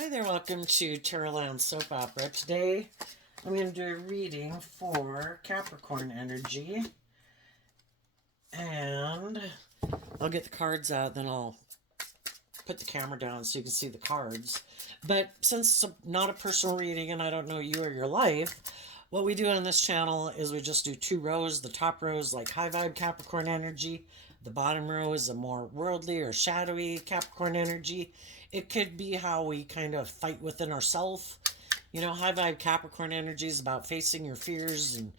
Hi there, welcome to Terraland Soap Opera. Today I'm going to do a reading for Capricorn energy. And I'll get the cards out, then I'll put the camera down so you can see the cards. But since it's not a personal reading and I don't know you or your life, what we do on this channel is we just do two rows. The top row is like high vibe Capricorn energy. The bottom row is a more worldly or shadowy Capricorn energy. It could be how we kind of fight within ourselves. You know, high vibe Capricorn energy is about facing your fears and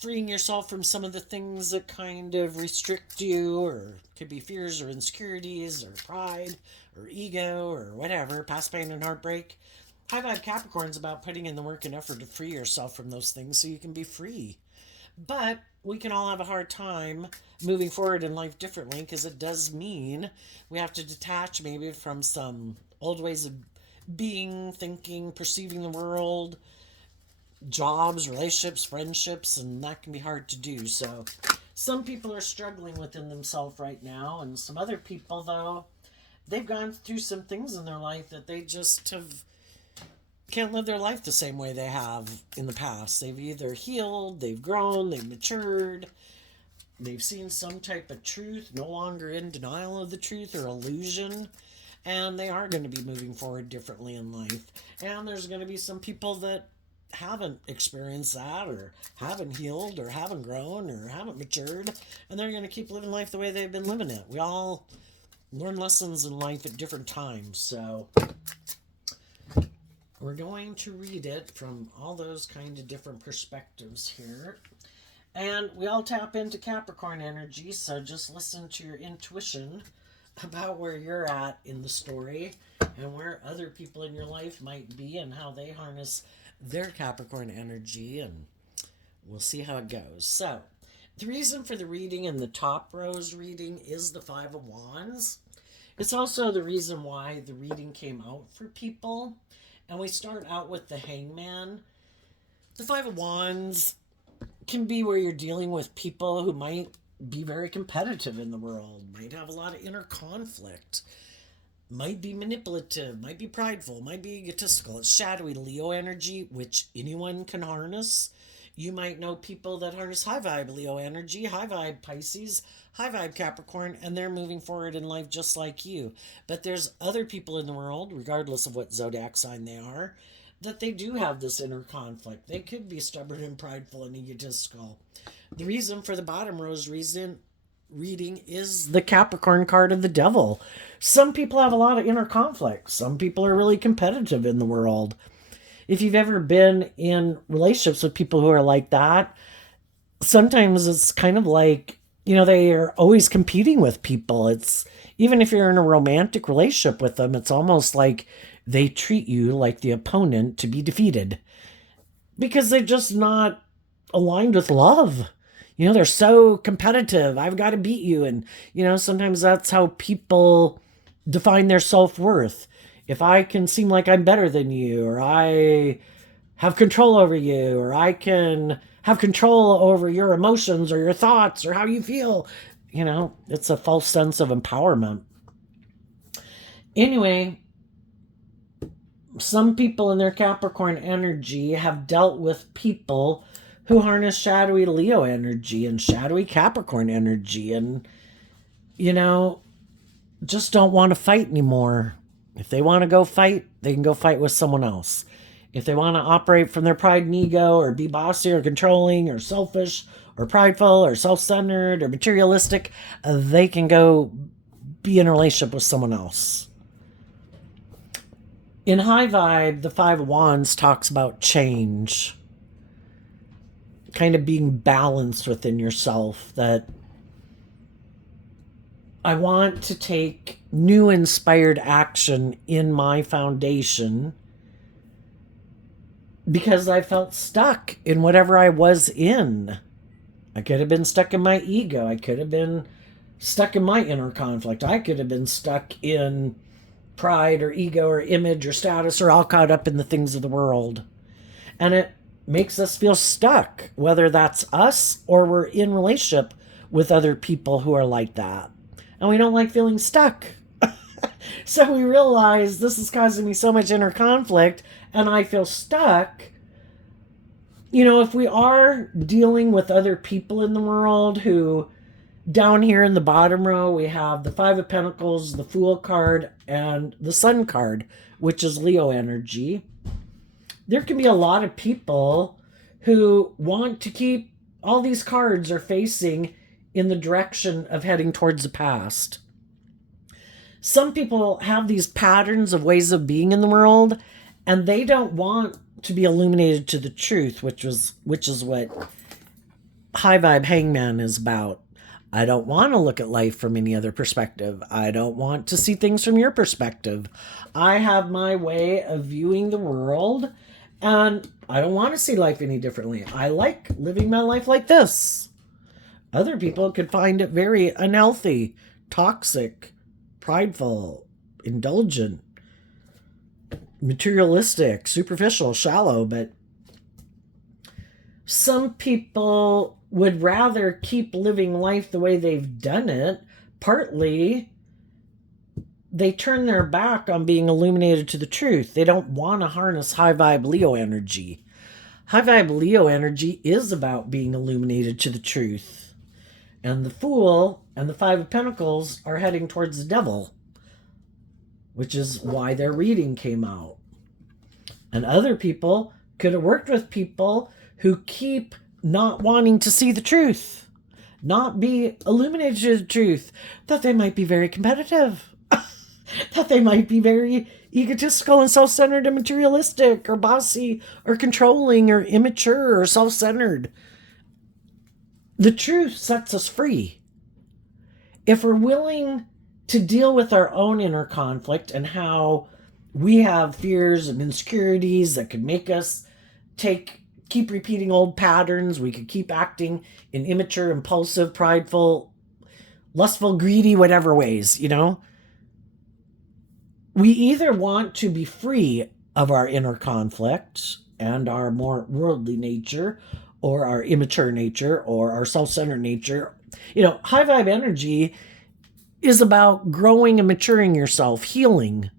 freeing yourself from some of the things that kind of restrict you, or could be fears or insecurities or pride or ego or whatever, past pain and heartbreak. High vibe Capricorn is about putting in the work and effort to free yourself from those things so you can be free. But we can all have a hard time moving forward in life differently because it does mean we have to detach maybe from some old ways of being, thinking, perceiving the world, jobs, relationships, friendships, and that can be hard to do. So some people are struggling within themselves right now, and some other people, though, they've gone through some things in their life that they just can't live their life the same way they have in the past. They've either healed, they've grown, they've matured, they've seen some type of truth, no longer in denial of the truth or illusion, and they are going to be moving forward differently in life. And there's going to be some people that haven't experienced that, or haven't healed, or haven't grown, or haven't matured, and they're going to keep living life the way they've been living it. We all learn lessons in life at different times, so we're going to read it from all those kind of different perspectives here. And we all tap into Capricorn energy, so just listen to your intuition about where you're at in the story and where other people in your life might be and how they harness their Capricorn energy, and we'll see how it goes. So, the reason for the reading in the top row's reading is the Five of Wands. It's also the reason why the reading came out for people. And we start out with the Hangman. The Five of Wands can be where you're dealing with people who might be very competitive in the world, might have a lot of inner conflict, might be manipulative, might be prideful, might be egotistical. It's shadowy Leo energy, which anyone can harness. You might know people that harness high vibe Leo energy, high vibe Pisces, high vibe Capricorn, and they're moving forward in life just like you. But there's other people in the world, regardless of what zodiac sign they are, that they do have this inner conflict. They could be stubborn and prideful and egotistical. The reason for the bottom row's reading is the Capricorn card of the devil. Some people have a lot of inner conflict. Some people are really competitive in the world. If you've ever been in relationships with people who are like that, sometimes it's kind of like, they are always competing with people. It's, even if you're in a romantic relationship with them, it's almost like they treat you like the opponent to be defeated because they're just not aligned with love. They're so competitive. I've got to beat you. And, sometimes that's how people define their self-worth. If I can seem like I'm better than you, or I have control over you, or I can have control over your emotions or your thoughts or how you feel, it's a false sense of empowerment. Anyway, some people in their Capricorn energy have dealt with people who harness shadowy Leo energy and shadowy Capricorn energy and, just don't want to fight anymore. If they want to go fight, they can go fight with someone else. If they want to operate from their pride and ego, or be bossy or controlling or selfish or prideful or self-centered or materialistic, they can go be in a relationship with someone else. In high vibe, the Five of Wands talks about change, kind of being balanced within yourself, that I want to take new inspired action in my foundation because I felt stuck in whatever I was in. I could have been stuck in my ego. I could have been stuck in my inner conflict. I could have been stuck in pride or ego or image or status, or all caught up in the things of the world. And it makes us feel stuck, whether that's us or we're in relationship with other people who are like that. And we don't like feeling stuck. So we realize this is causing me so much inner conflict and I feel stuck. You know, if we are dealing with other people in the world who, down here in the bottom row, we have the Five of Pentacles, the Fool card, and the Sun card, which is Leo energy. There can be a lot of people who want to keep, all these cards are facing in the direction of heading towards the past. Some people have these patterns of ways of being in the world, and they don't want to be illuminated to the truth, which is what High Vibe Hangman is about. I don't want to look at life from any other perspective. I don't want to see things from your perspective. I have my way of viewing the world, and I don't want to see life any differently. I like living my life like this. Other people could find it very unhealthy, toxic, prideful, indulgent, materialistic, superficial, shallow, but some people would rather keep living life the way they've done it. Partly, they turn their back on being illuminated to the truth. They don't want to harness high vibe Leo energy. High vibe Leo energy is about being illuminated to the truth. And the Fool and the Five of Pentacles are heading towards the Devil, which is why their reading came out. And other people could have worked with people who keep not wanting to see the truth, not be illuminated to the truth, that they might be very competitive, that they might be very egotistical and self-centered and materialistic or bossy or controlling or immature or self-centered. The truth sets us free. If we're willing to deal with our own inner conflict and how we have fears and insecurities that could make us keep repeating old patterns. We could keep acting in immature, impulsive, prideful, lustful, greedy, whatever ways, you know. We either want to be free of our inner conflict and our more worldly nature, or our immature nature, or our self-centered nature. You know, high vibe energy is about growing and maturing yourself, healing,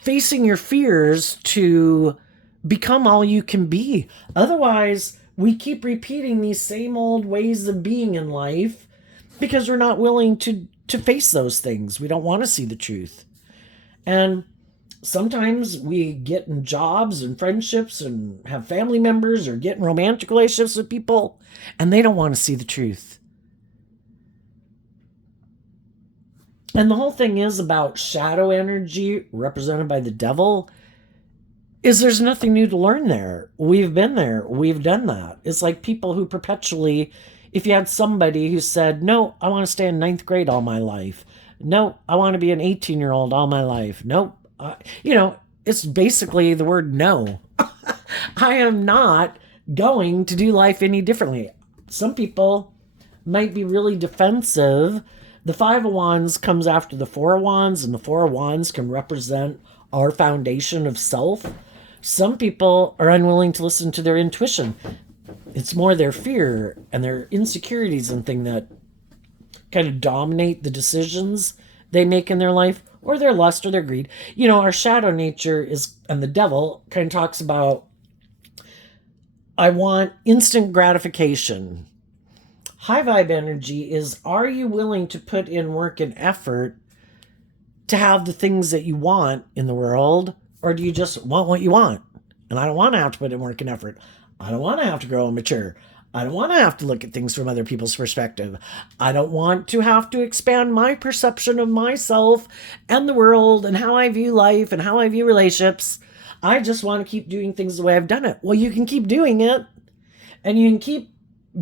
facing your fears to become all you can be. Otherwise, we keep repeating these same old ways of being in life because we're not willing to face those things. We don't want to see the truth. And sometimes we get in jobs and friendships and have family members or get in romantic relationships with people, and they don't want to see the truth. And the whole thing is about shadow energy represented by the Devil is there's nothing new to learn there. We've been there. We've done that. It's like people who perpetually, if you had somebody who said, no, I want to stay in 9th grade all my life. No, I want to be an 18-year-old all my life. Nope. You know, it's basically the word no. I am not going to do life any differently. Some people might be really defensive. The Five of Wands comes after the Four of Wands, and the Four of Wands can represent our foundation of self. Some people are unwilling to listen to their intuition. It's more their fear and their insecurities and things that kind of dominate the decisions they make in their life, or their lust or their greed. You know, our shadow nature is, and the Devil kind of talks about, I want instant gratification. High vibe energy is, are you willing to put in work and effort to have the things that you want in the world, or do you just want what you want? And I don't want to have to put in work and effort. I don't want to have to grow and mature. I don't want to have to look at things from other people's perspective. I don't want to have to expand my perception of myself and the world and how I view life and how I view relationships. I just want to keep doing things the way I've done it. Well, you can keep doing it, and you can keep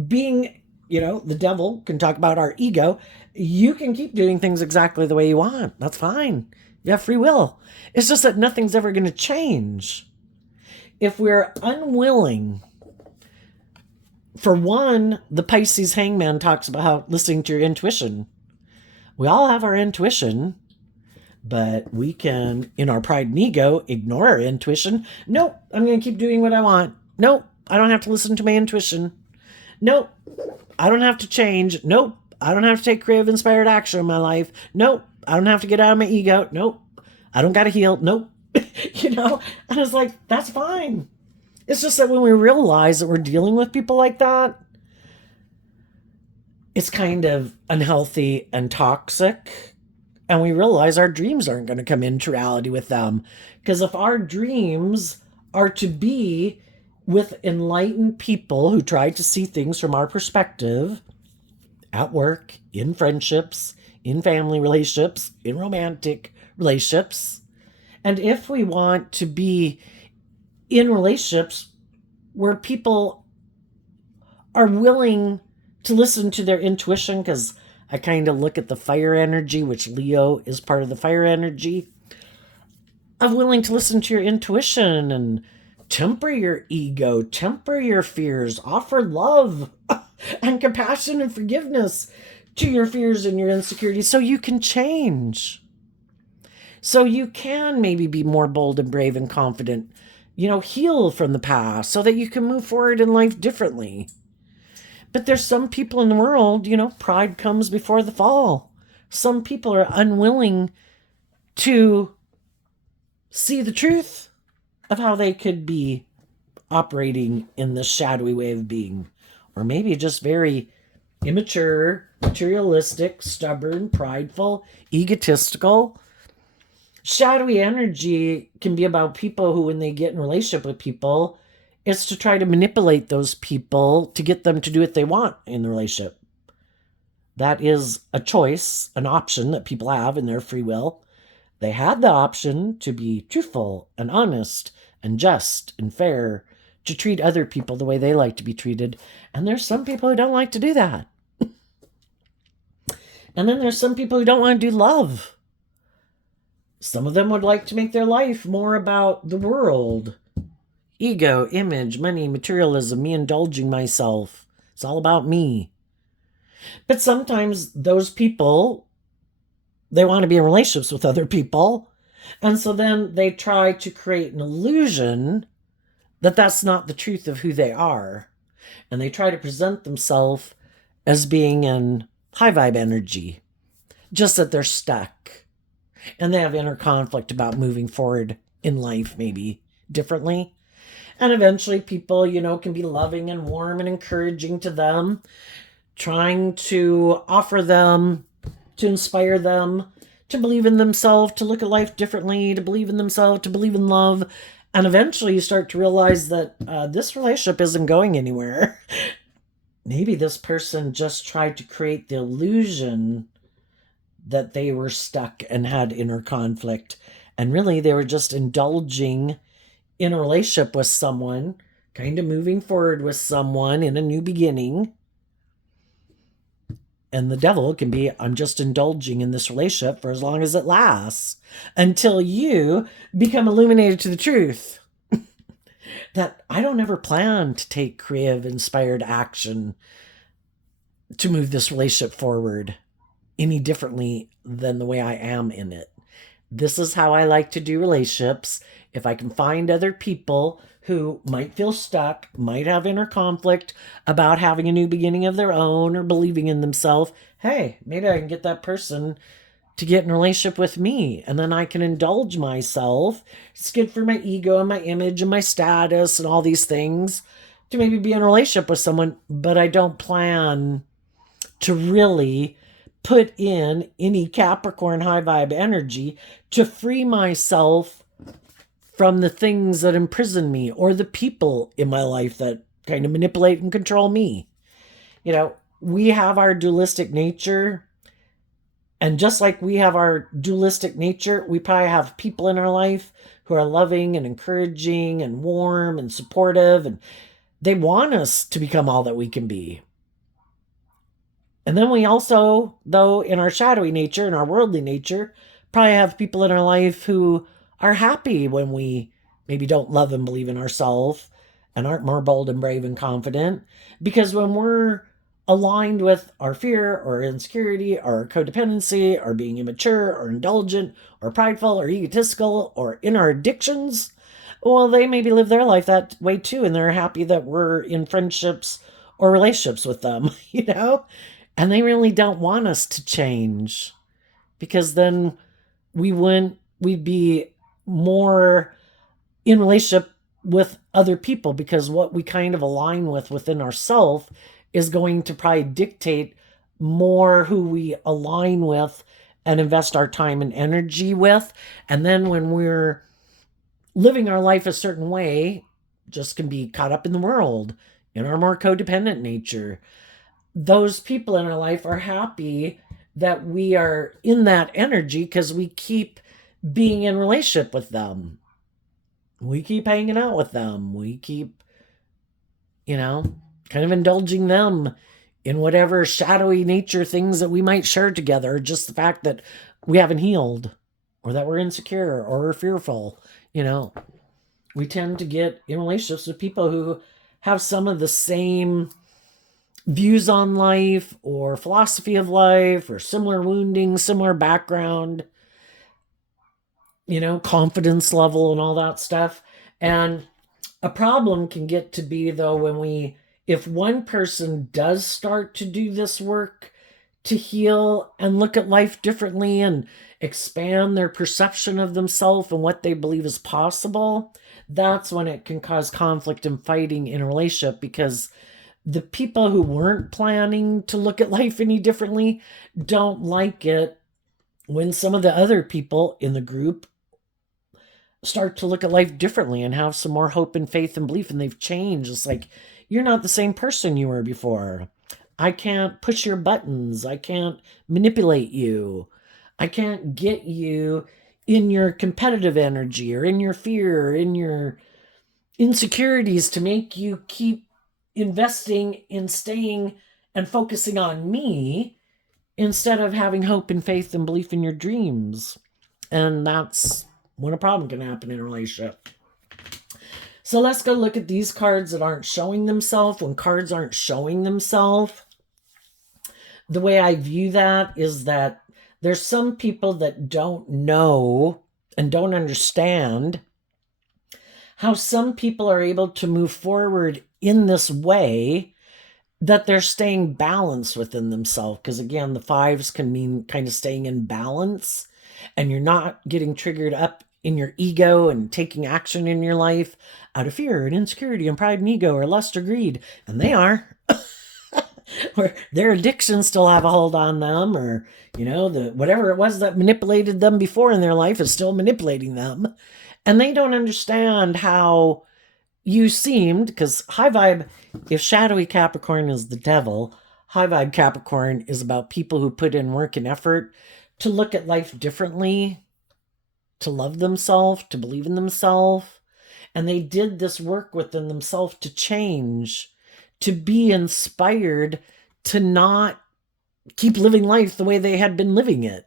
being, you know, the Devil can talk about our ego. You can keep doing things exactly the way you want. That's fine. You have free will. It's just that nothing's ever going to change. If we're unwilling, for one, the Pisces Hangman talks about listening to your intuition. We all have our intuition, but we can, in our pride and ego, ignore our intuition. Nope, I'm going to keep doing what I want. Nope, I don't have to listen to my intuition. Nope, I don't have to change. Nope, I don't have to take creative inspired action in my life. Nope. I don't have to get out of my ego. Nope. I don't got to heal. Nope. You know? And it's like, that's fine. It's just that when we realize that we're dealing with people like that, it's kind of unhealthy and toxic. And we realize our dreams aren't going to come into reality with them. Because if our dreams are to be with enlightened people who try to see things from our perspective, at work, in friendships, in family relationships, in romantic relationships, and if we want to be in relationships where people are willing to listen to their intuition, because I kind of look at the fire energy, which Leo is part of the fire energy, of willing to listen to your intuition and temper your ego, temper your fears, offer love and compassion and forgiveness to your fears and your insecurities so you can change. So you can maybe be more bold and brave and confident, heal from the past so that you can move forward in life differently. But there's some people in the world, pride comes before the fall. Some people are unwilling to see the truth of how they could be operating in this shadowy way of being. Or maybe just very immature, materialistic, stubborn, prideful, egotistical. Shadowy energy can be about people who, when they get in a relationship with people, it's to try to manipulate those people to get them to do what they want in the relationship. That is a choice, an option that people have in their free will. They had the option to be truthful and honest and just and fair, to treat other people the way they like to be treated. And there's some people who don't like to do that. And then there's some people who don't want to do love. Some of them would like to make their life more about the world. Ego, image, money, materialism, me indulging myself. It's all about me. But sometimes those people, they want to be in relationships with other people. And so then they try to create an illusion that that's not the truth of who they are. And they try to present themselves as being in high vibe energy, just that they're stuck. And they have inner conflict about moving forward in life, maybe differently. And eventually people, can be loving and warm and encouraging to them, trying to offer them, to inspire them, to believe in themselves, to look at life differently, to believe in themselves, to believe in love. And eventually you start to realize that this relationship isn't going anywhere. Maybe this person just tried to create the illusion that they were stuck and had inner conflict. And really they were just indulging in a relationship with someone, kind of moving forward with someone in a new beginning. And the devil can be, I'm just indulging in this relationship for as long as it lasts, until you become illuminated to the truth that I don't ever plan to take creative, inspired action to move this relationship forward any differently than the way I am in it. This is how I like to do relationships. If I can find other people who might feel stuck, might have inner conflict about having a new beginning of their own or believing in themselves, hey, maybe I can get that person to get in a relationship with me, and then I can indulge myself. It's good for my ego and my image and my status and all these things to maybe be in a relationship with someone, but I don't plan to really put in any Capricorn high vibe energy to free myself from the things that imprison me or the people in my life that kind of manipulate and control me. We have our dualistic nature. And just like we have our dualistic nature, we probably have people in our life who are loving and encouraging and warm and supportive. And they want us to become all that we can be. And then we also, though, in our shadowy nature, in our worldly nature, probably have people in our life who are happy when we maybe don't love and believe in ourselves and aren't more bold and brave and confident. Because when we're aligned with our fear or insecurity or codependency or being immature or indulgent or prideful or egotistical or in our addictions, well, they maybe live their life that way too, and they're happy that we're in friendships or relationships with them, And they really don't want us to change, because then we'd be more in relationship with other people, because what we kind of align with within ourselves is going to probably dictate more who we align with and invest our time and energy with. And then when we're living our life a certain way, just can be caught up in the world, in our more codependent nature, those people in our life are happy that we are in that energy because we keep being in relationship with them. We keep hanging out with them. We keep, kind of indulging them in whatever shadowy nature things that we might share together. Just the fact that we haven't healed, or that we're insecure, or we're fearful, we tend to get in relationships with people who have some of the same views on life or philosophy of life or similar wounding, similar background, confidence level and all that stuff. And a problem can get to be, though, if one person does start to do this work to heal and look at life differently and expand their perception of themselves and what they believe is possible, that's when it can cause conflict and fighting in a relationship, because the people who weren't planning to look at life any differently don't like it when some of the other people in the group start to look at life differently and have some more hope and faith and belief, and they've changed. It's like, you're not the same person you were before. I can't push your buttons. I can't manipulate you. I can't get you in your competitive energy or in your fear or in your insecurities to make you keep investing in staying and focusing on me instead of having hope and faith and belief in your dreams. And that's when a problem can happen in a relationship. So let's go look at these cards that aren't showing themselves. When cards aren't showing themselves, the way I view that is that there's some people that don't know and don't understand how some people are able to move forward in this way, that they're staying balanced within themselves. Because again, the fives can mean kind of staying in balance, and you're not getting triggered up in your ego and taking action in your life out of fear and insecurity and pride and ego or lust or greed. And they are. Or their addictions still have a hold on them, or, whatever it was that manipulated them before in their life is still manipulating them. And they don't understand how you seemed, because high vibe, if shadowy Capricorn is the devil, high vibe Capricorn is about people who put in work and effort to look at life differently, to love themselves, to believe in themselves. And they did this work within themselves to change, to be inspired, to not keep living life the way they had been living it.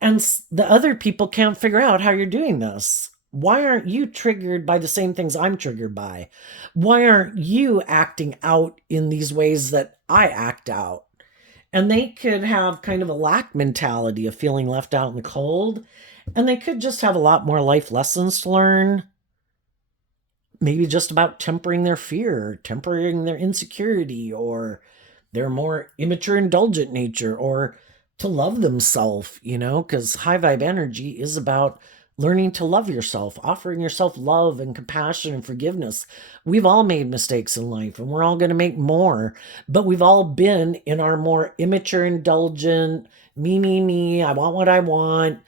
And the other people can't figure out how you're doing this. Why aren't you triggered by the same things I'm triggered by? Why aren't you acting out in these ways that I act out? And they could have kind of a lack mentality of feeling left out in the cold. And they could just have a lot more life lessons to learn. Maybe just about tempering their fear, tempering their insecurity, or their more immature, indulgent nature, or to love themselves, because high vibe energy is about learning to love yourself, offering yourself love and compassion and forgiveness. We've all made mistakes in life, and we're all going to make more, but we've all been in our more immature, indulgent, me, I want what I want,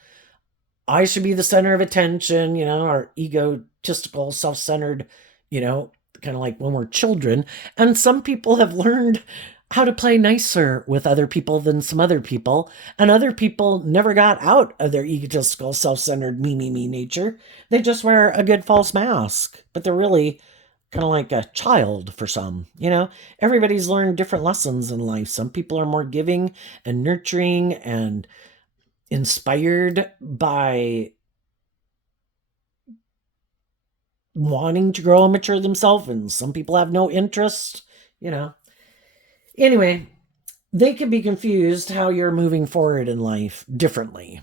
I should be the center of attention, our egotistical, self-centered, kind of like when we're children. And some people have learned how to play nicer with other people than some other people. And other people never got out of their egotistical, self-centered, me nature. They just wear a good false mask, but they're really kind of like a child for some. Everybody's learned different lessons in life. Some people are more giving and nurturing and inspired by wanting to grow and mature themselves, and some people have no interest, Anyway, they can be confused how you're moving forward in life differently.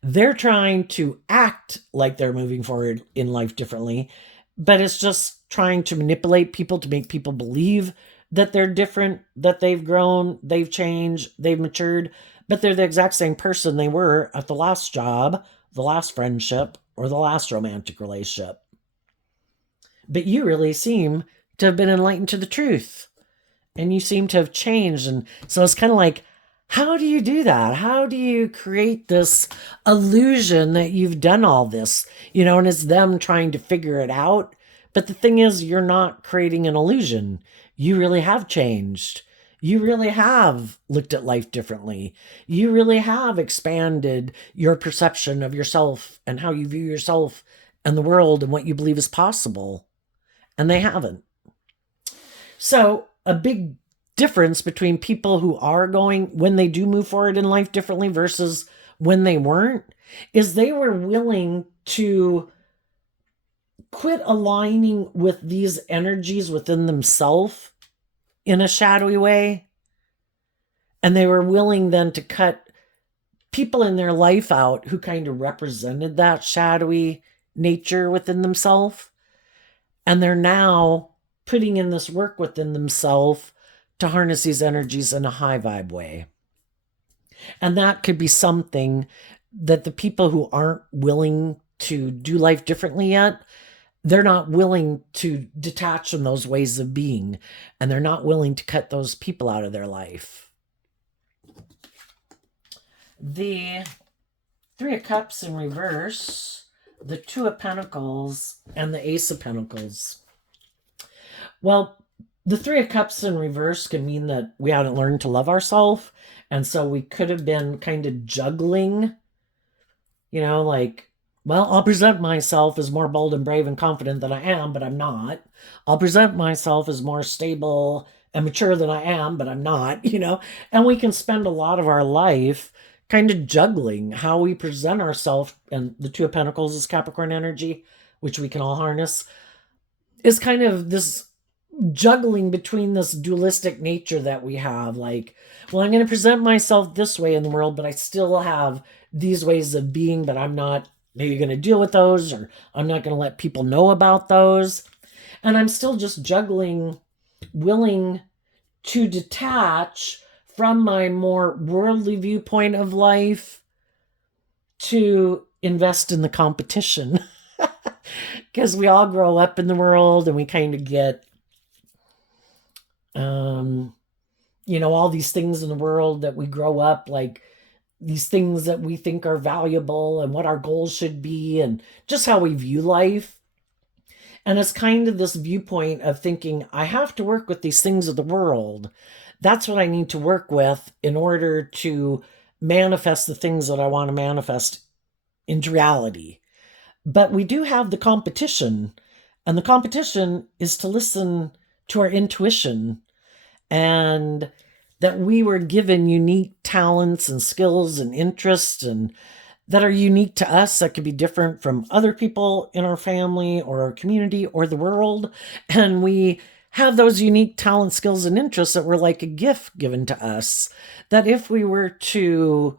They're trying to act like they're moving forward in life differently, but it's just trying to manipulate people to make people believe that they're different, that they've grown, they've changed, they've matured, but they're the exact same person they were at the last job, the last friendship, or the last romantic relationship. But you really seem to have been enlightened to the truth, and you seem to have changed. And so it's kind of like, how do you do that? How do you create this illusion that you've done all this? And it's them trying to figure it out. But the thing is, you're not creating an illusion. You really have changed. You really have looked at life differently. You really have expanded your perception of yourself and how you view yourself and the world and what you believe is possible. And they haven't. So a big difference between people who are going, when they do move forward in life differently versus when they weren't, is they were willing to quit aligning with these energies within themselves in a shadowy way. And they were willing then to cut people in their life out who kind of represented that shadowy nature within themselves. And they're now putting in this work within themselves to harness these energies in a high vibe way. And that could be something that the people who aren't willing to do life differently yet, they're not willing to detach from those ways of being, and they're not willing to cut those people out of their life. The Three of Cups in reverse, the Two of Pentacles, and the Ace of Pentacles. Well, the Three of Cups in reverse can mean that we haven't learned to love ourselves, and so we could have been kind of juggling, like, well, I'll present myself as more bold and brave and confident than I am, but I'm not. I'll present myself as more stable and mature than I am, but I'm not, And we can spend a lot of our life kind of juggling how we present ourselves. And the Two of Pentacles is Capricorn energy, which we can all harness, is kind of this juggling between this dualistic nature that we have. Like, well, I'm going to present myself this way in the world, but I still have these ways of being, but I'm not maybe going to deal with those, or I'm not going to let people know about those. And I'm still just juggling, willing to detach from my more worldly viewpoint of life to invest in the competition. Because we all grow up in the world and we kind of get, all these things in the world that we grow up, like these things that we think are valuable and what our goals should be and just how we view life. And it's kind of this viewpoint of thinking, I have to work with these things of the world. That's what I need to work with in order to manifest the things that I want to manifest into reality. But we do have the competition, and the competition is to listen to our intuition, and that we were given unique talents and skills and interests and that are unique to us, that could be different from other people in our family or our community or the world. And we have those unique talents, skills, and interests that were like a gift given to us, that if we were to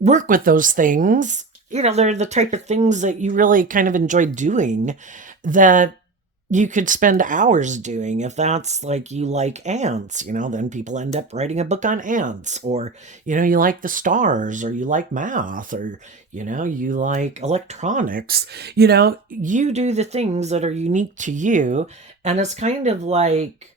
work with those things, they're the type of things that you really kind of enjoy doing, that you could spend hours doing. If that's like, you like ants, then people end up writing a book on ants, or, you like the stars, or you like math, or, you like electronics, you do the things that are unique to you. And it's kind of like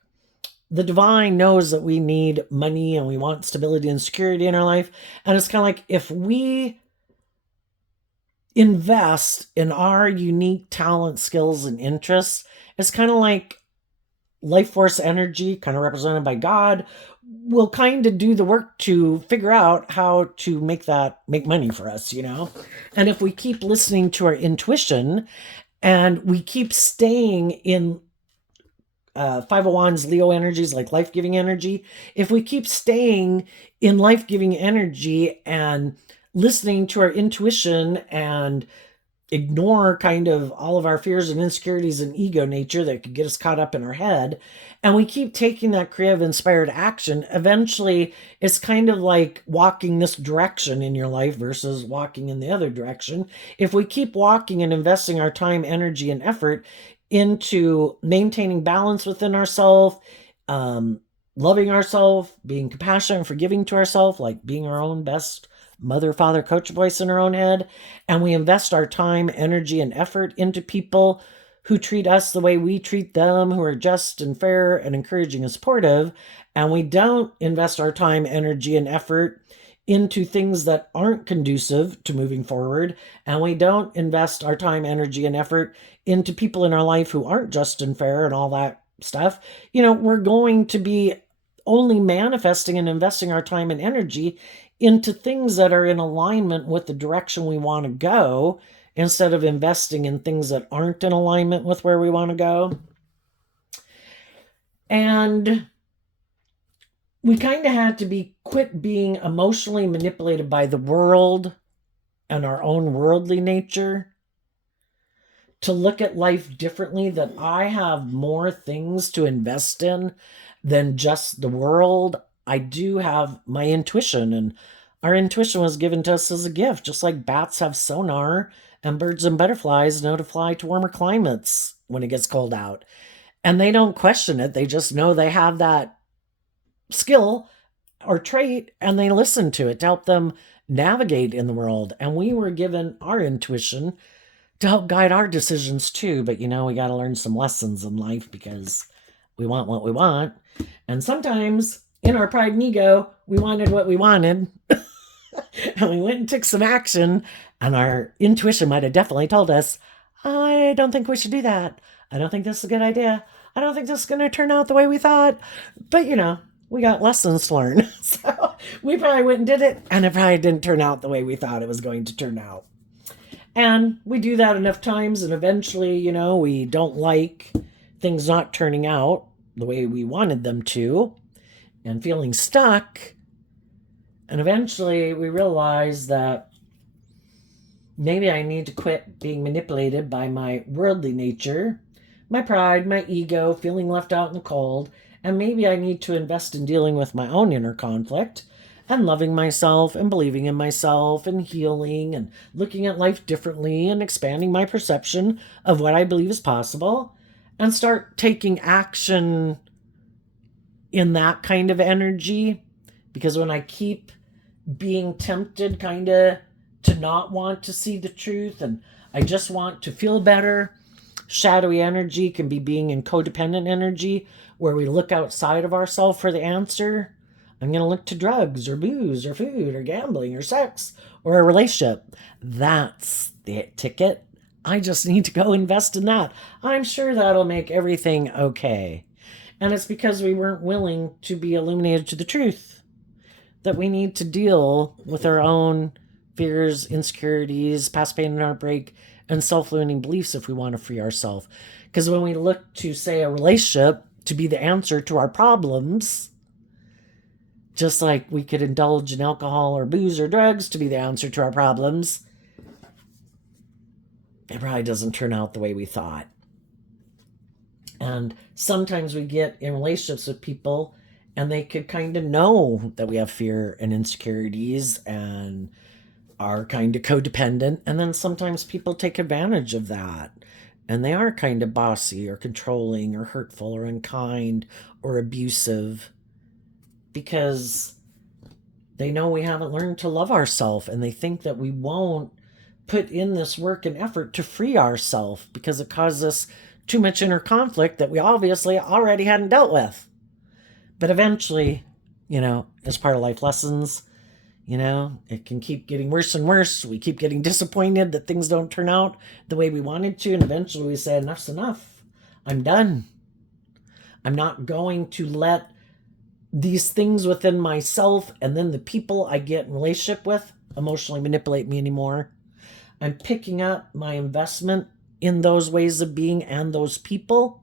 the divine knows that we need money and we want stability and security in our life. And it's kind of like, if we invest in our unique talent, skills, and interests, it's kind of like life force energy, kind of represented by God, will kind of do the work to figure out how to make money for us, And if we keep listening to our intuition and we keep staying in Five of Wands, Leo energies, like life-giving energy, if we keep staying in life-giving energy and listening to our intuition and ignore kind of all of our fears and insecurities and ego nature that could get us caught up in our head, and we keep taking that creative, inspired action, eventually it's kind of like walking this direction in your life versus walking in the other direction. If we keep walking and investing our time, energy, and effort into maintaining balance within ourselves, loving ourselves, being compassionate and forgiving to ourselves, like being our own best mother, father, coach voice in our own head. And we invest our time, energy, and effort into people who treat us the way we treat them, who are just and fair and encouraging and supportive. And we don't invest our time, energy, and effort into things that aren't conducive to moving forward. And we don't invest our time, energy, and effort into people in our life who aren't just and fair and all that stuff. We're going to be only manifesting and investing our time and energy into things that are in alignment with the direction we want to go, instead of investing in things that aren't in alignment with where we want to go. And we kind of had to quit being emotionally manipulated by the world and our own worldly nature to look at life differently, that I have more things to invest in than just the world. I do have my intuition, and our intuition was given to us as a gift, just like bats have sonar and birds and butterflies know to fly to warmer climates when it gets cold out. And they don't question it. They just know they have that skill or trait, and they listen to it to help them navigate in the world. And we were given our intuition to help guide our decisions too. But we got to learn some lessons in life, because we want what we want. And sometimes in our pride and ego, we wanted what we wanted. And we went and took some action, and our intuition might have definitely told us, I don't think we should do that. I don't think this is a good idea. I don't think this is going to turn out the way we thought. But, we got lessons to learn. So we probably went and did it, and it probably didn't turn out the way we thought it was going to turn out. And we do that enough times, and eventually, we don't like things not turning out the way we wanted them to, and feeling stuck. And eventually we realize that maybe I need to quit being manipulated by my worldly nature, my pride, my ego, feeling left out in the cold, and maybe I need to invest in dealing with my own inner conflict and loving myself and believing in myself and healing and looking at life differently and expanding my perception of what I believe is possible, and start taking action in that kind of energy. Because when I keep being tempted kind of to not want to see the truth, and I just want to feel better, shadowy energy can be being in codependent energy, where we look outside of ourselves for the answer. I'm going to look to drugs or booze or food or gambling or sex or a relationship. That's the ticket. I just need to go invest in that. I'm sure that'll make everything okay. And it's because we weren't willing to be illuminated to the truth, that we need to deal with our own fears, insecurities, past pain and heartbreak, and self-limiting beliefs if we want to free ourselves. Because when we look to, say, a relationship to be the answer to our problems, just like we could indulge in alcohol or booze or drugs to be the answer to our problems, it probably doesn't turn out the way we thought. And sometimes we get in relationships with people, and they could kind of know that we have fear and insecurities and are kind of codependent. And then sometimes people take advantage of that, and they are kind of bossy or controlling or hurtful or unkind or abusive, because they know we haven't learned to love ourselves, and they think that we won't put in this work and effort to free ourselves because it causes us too much inner conflict that we obviously already hadn't dealt with. But eventually, as part of life lessons, it can keep getting worse and worse. We keep getting disappointed that things don't turn out the way we wanted to. And eventually we say, enough's enough. I'm done. I'm not going to let these things within myself and then the people I get in relationship with emotionally manipulate me anymore. I'm picking up my investment in those ways of being and those people,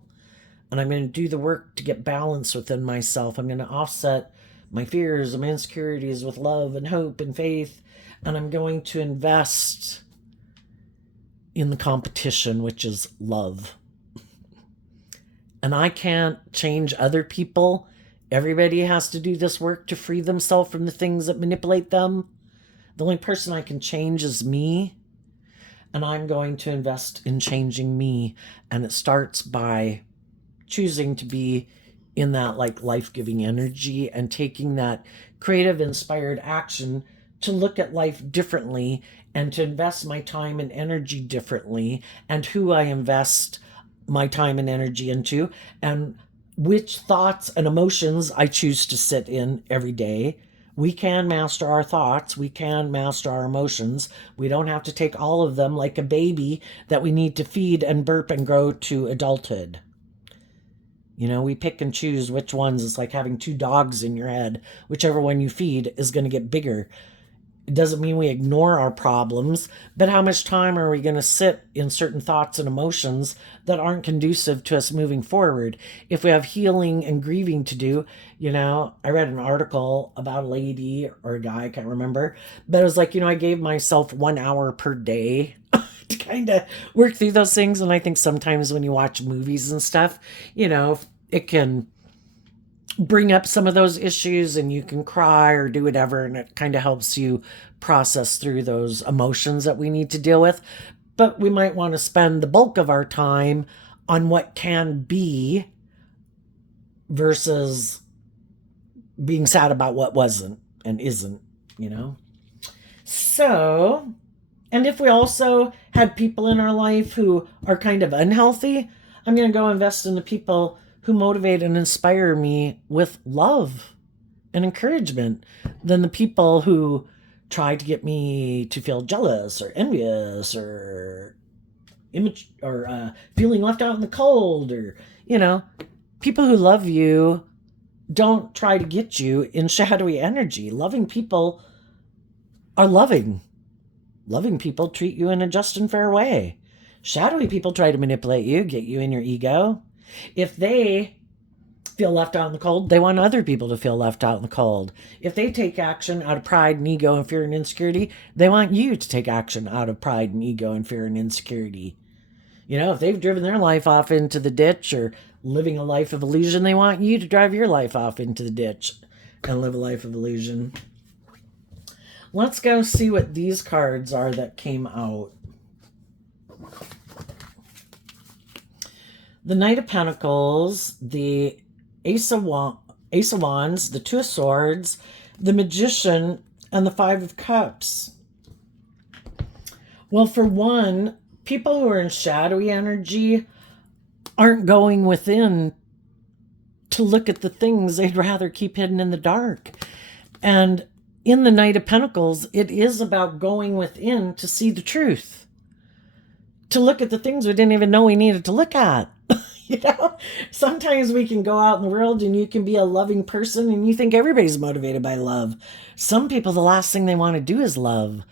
and I'm going to do the work to get balance within myself. I'm going to offset my fears and my insecurities with love and hope and faith, and I'm going to invest in the competition, which is love. And I can't change other people. Everybody has to do this work to free themselves from the things that manipulate them. The only person I can change is me. and I'm going to invest in changing me. And it starts by choosing to be in that like life-giving energy and taking that creative inspired action to look at life differently and to invest my time and energy differently, and who I invest my time and energy into, and which thoughts and emotions I choose to sit in every day. We can master our thoughts, we can master our emotions. We don't have to take all of them like a baby that we need to feed and burp and grow to adulthood. You know, we pick and choose which ones. It's like having two dogs in your head. Whichever one you feed is going to get bigger. It doesn't mean we ignore our problems, but how much time are we going to sit in certain thoughts and emotions that aren't conducive to us moving forward? If we have healing and grieving to do, you know, I read an article about a lady or a guy, I can't remember, but it was like, you know, I gave myself 1 hour per day to kind of work through those things. And I think sometimes when you watch movies and stuff, you know, it can bring up some of those issues and you can cry or do whatever, and it kind of helps you process through those emotions that we need to deal with. But we might want to spend the bulk of our time on what can be versus being sad about what wasn't and isn't, you know? So, and if we also had people in our life who are kind of unhealthy, I'm going to go invest in the people who motivate and inspire me with love and encouragement than the people who try to get me to feel jealous or envious or feeling left out in the cold, or, you know, people who love you don't try to get you in shadowy energy. Loving people are loving. Loving people treat you in a just and fair way. Shadowy people try to manipulate you, get you in your ego. If they feel left out in the cold, they want other people to feel left out in the cold. If they take action out of pride and ego and fear and insecurity, they want you to take action out of pride and ego and fear and insecurity. You know, if they've driven their life off into the ditch or living a life of illusion, they want you to drive your life off into the ditch and live a life of illusion. Let's go see what these cards are that came out. The Knight of Pentacles, the Ace of Wands, the Two of Swords, the Magician, and the Five of Cups. Well, for one, people who are in shadowy energy aren't going within to look at the things they'd rather keep hidden in the dark. And in the Knight of Pentacles, it is about going within to see the truth, to look at the things we didn't even know we needed to look at. You know, sometimes we can go out in the world and you can be a loving person and you think everybody's motivated by love. Some people, the last thing they want to do is love.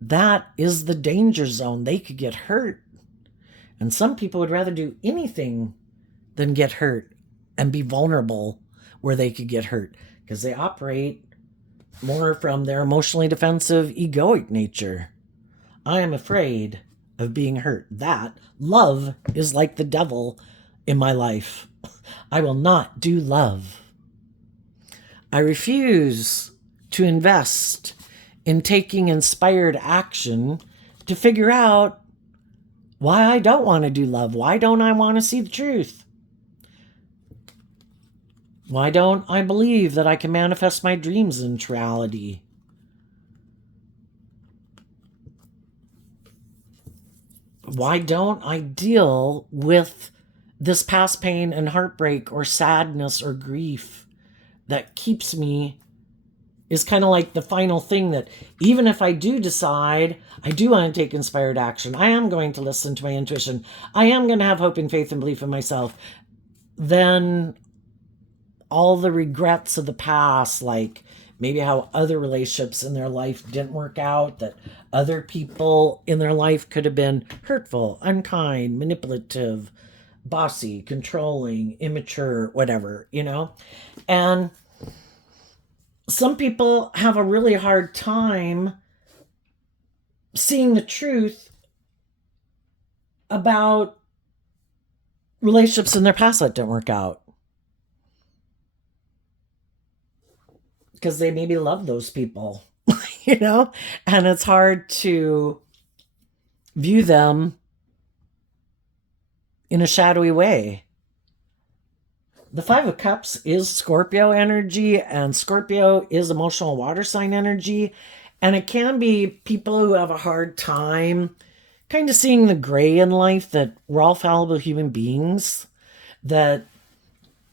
That is the danger zone. They could get hurt. And some people would rather do anything than get hurt and be vulnerable where they could get hurt, because they operate more from their emotionally defensive, egoic nature. I am afraid of being hurt. That love is like the devil in my life. I will not do love. I refuse to invest in taking inspired action to figure out why I don't want to do love. Why don't I want to see the truth? Why don't I believe that I can manifest my dreams into reality? Why don't I deal with this past pain and heartbreak or sadness or grief that keeps me, is kind of like the final thing that even if I do decide I do want to take inspired action, I am going to listen to my intuition, I am going to have hope and faith and belief in myself, then all the regrets of the past, like maybe how other relationships in their life didn't work out, that other people in their life could have been hurtful, unkind, manipulative, bossy, controlling, immature, whatever, you know? And some people have a really hard time seeing the truth about relationships in their past that didn't work out, because they maybe love those people, you know? And it's hard to view them in a shadowy way. The Five of Cups is Scorpio energy, and Scorpio is emotional water sign energy. And it can be people who have a hard time kind of seeing the gray in life, that we're all fallible human beings, that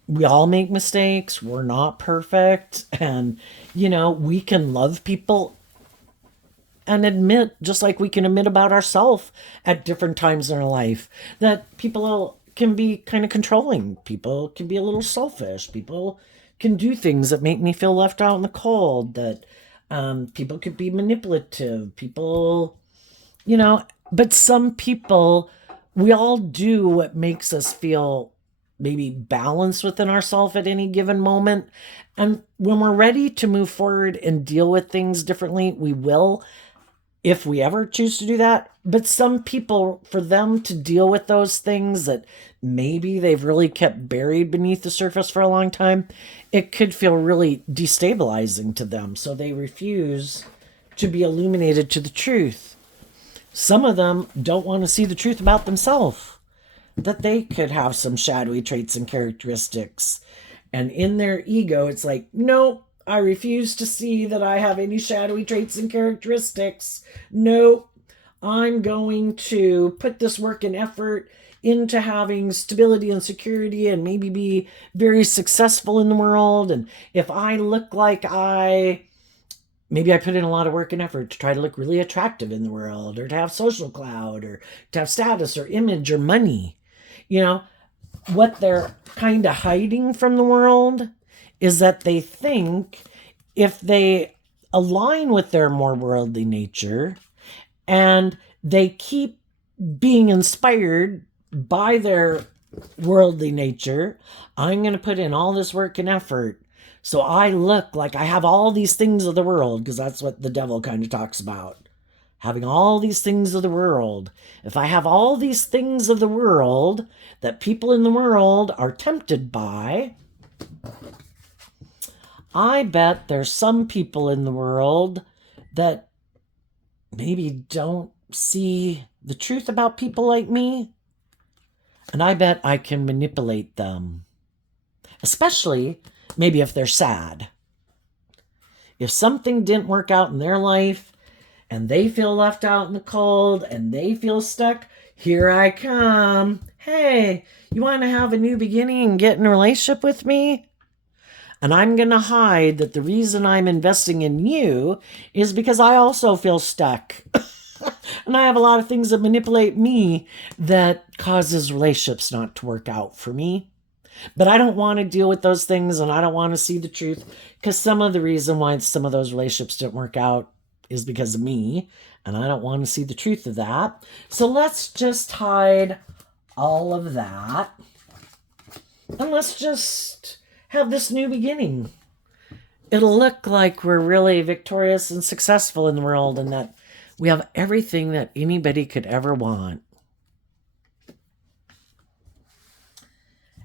we all make mistakes, we're not perfect, and, we can love people and admit, just like we can admit about ourselves at different times in our life, that people can be kind of controlling. People can be a little selfish. People can do things that make me feel left out in the cold, that people could be manipulative. People, but some people, we all do what makes us feel maybe balanced within ourselves at any given moment. And when we're ready to move forward and deal with things differently, we will, if we ever choose to do that. But some people, for them to deal with those things that maybe they've really kept buried beneath the surface for a long time, it could feel really destabilizing to them. So they refuse to be illuminated to the truth. Some of them don't want to see the truth about themselves, that they could have some shadowy traits and characteristics. And in their ego, it's like, no, I refuse to see that I have any shadowy traits and characteristics. No, I'm going to put this work and effort into having stability and security and maybe be very successful in the world. And if I look like maybe I put in a lot of work and effort to try to look really attractive in the world, or to have social clout, or to have status or image or money. What they're kind of hiding from the world is that they think if they align with their more worldly nature and they keep being inspired by their worldly nature, I'm going to put in all this work and effort so I look like I have all these things of the world, because that's what the devil kind of talks about. Having all these things of the world. If I have all these things of the world that people in the world are tempted by, I bet there's some people in the world that maybe don't see the truth about people like me. And I bet I can manipulate them. Especially maybe if they're sad. If something didn't work out in their life and they feel left out in the cold and they feel stuck, here I come. Hey, you want to have a new beginning and get in a relationship with me? And I'm going to hide that the reason I'm investing in you is because I also feel stuck. And I have a lot of things that manipulate me that causes relationships not to work out for me. But I don't want to deal with those things, and I don't want to see the truth, because some of the reason why some of those relationships didn't work out is because of me, and I don't want to see the truth of that. So let's just hide all of that, and let's just have this new beginning. It'll look like we're really victorious and successful in the world, and that we have everything that anybody could ever want.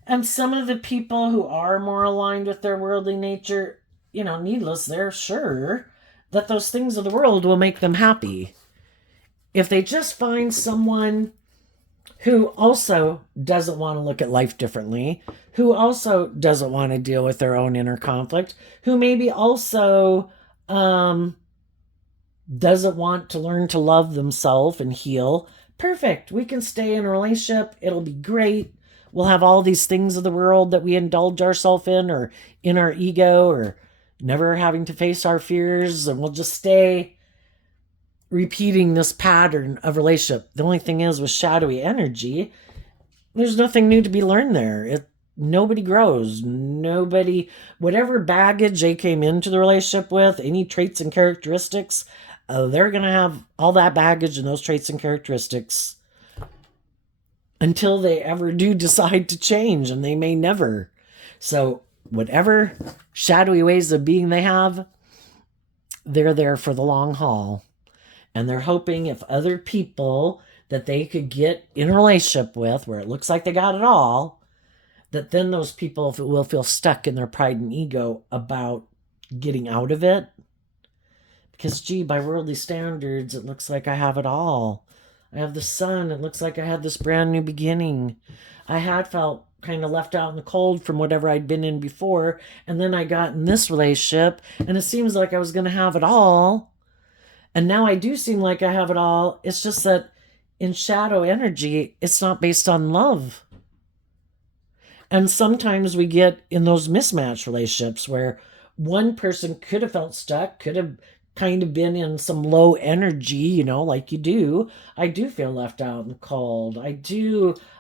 And some of the people who are more aligned with their worldly nature, needless, they're sure that those things of the world will make them happy. If they just find someone who also doesn't want to look at life differently, who also doesn't want to deal with their own inner conflict, who maybe also doesn't want to learn to love themselves and heal, perfect. We can stay in a relationship. It'll be great. We'll have all these things of the world that we indulge ourselves in, or in our ego, or never having to face our fears, and we'll just stay repeating this pattern of relationship. The only thing is, with shadowy energy, there's nothing new to be learned there. Nobody grows. Nobody, whatever baggage they came into the relationship with, any traits and characteristics, they're going to have all that baggage and those traits and characteristics until they ever do decide to change, and they may never. So whatever shadowy ways of being they have, they're there for the long haul. And they're hoping if other people that they could get in a relationship with, where it looks like they got it all, that then those people will feel stuck in their pride and ego about getting out of it. Because, gee, by worldly standards, it looks like I have it all. I have the sun. It looks like I had this brand new beginning. I had felt kind of left out in the cold from whatever I'd been in before. And then I got in this relationship, and it seems like I was going to have it all. And now I do seem like I have it all. It's just that in shadow energy, it's not based on love. And sometimes we get in those mismatched relationships where one person could have felt stuck, could have kind of been in some low energy, like you do. I do feel left out in the cold. I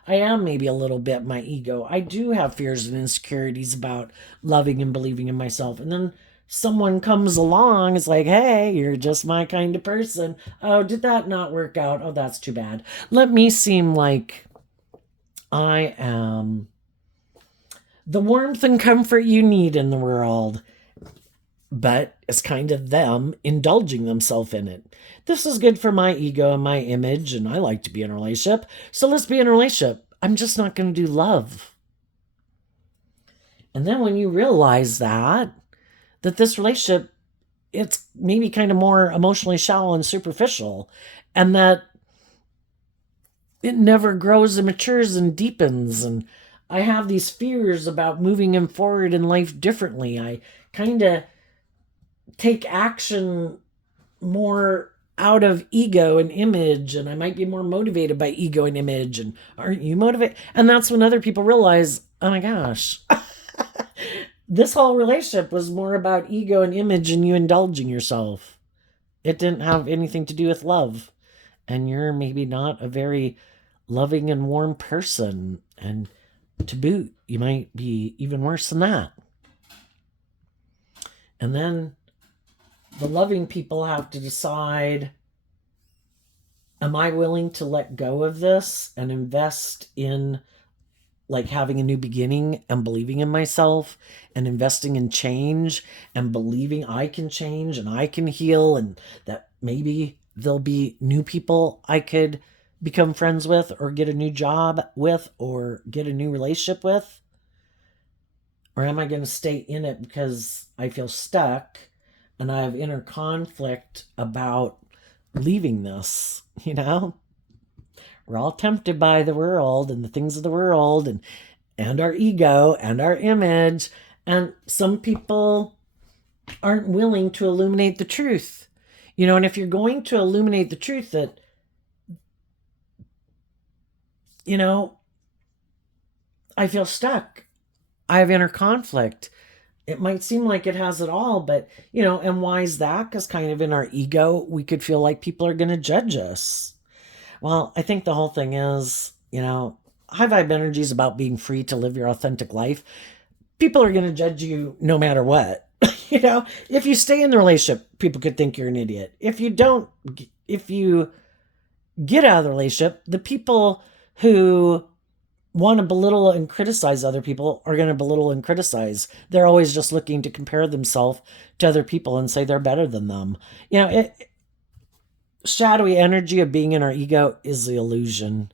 am maybe a little bit my ego. I do have fears and insecurities about loving and believing in myself. And then someone comes along, it's like, hey, you're just my kind of person. Oh, did that not work out? Oh, that's too bad. Let me seem like I am the warmth and comfort you need in the world. But it's kind of them indulging themselves in it. This is good for my ego and my image, and I like to be in a relationship. So let's be in a relationship. I'm just not going to do love. And then when you realize that this relationship, it's maybe kind of more emotionally shallow and superficial, and that it never grows and matures and deepens. And I have these fears about moving him forward in life differently. I kind of take action more out of ego and image, and I might be more motivated by ego and image. And aren't you motivated? And that's when other people realize, oh my gosh, this whole relationship was more about ego and image and you indulging yourself. It didn't have anything to do with love. And you're maybe not a very loving and warm person. And to boot, you might be even worse than that. And then the loving people have to decide, am I willing to let go of this and invest in like having a new beginning and believing in myself and investing in change and believing I can change and I can heal, and that maybe there'll be new people I could become friends with or get a new job with or get a new relationship with? Or am I going to stay in it because I feel stuck and I have inner conflict about leaving this? We're all tempted by the world and the things of the world and our ego and our image. And some people aren't willing to illuminate the truth. And if you're going to illuminate the truth that, I feel stuck, I have inner conflict, it might seem like it has it all, but, and why is that? Because kind of in our ego, we could feel like people are going to judge us. Well, I think the whole thing is, high vibe energy is about being free to live your authentic life. People are going to judge you no matter what. If you stay in the relationship, people could think you're an idiot. If you get out of the relationship, the people who want to belittle and criticize other people are going to belittle and criticize. They're always just looking to compare themselves to other people and say they're better than them. Shadowy energy of being in our ego is the illusion.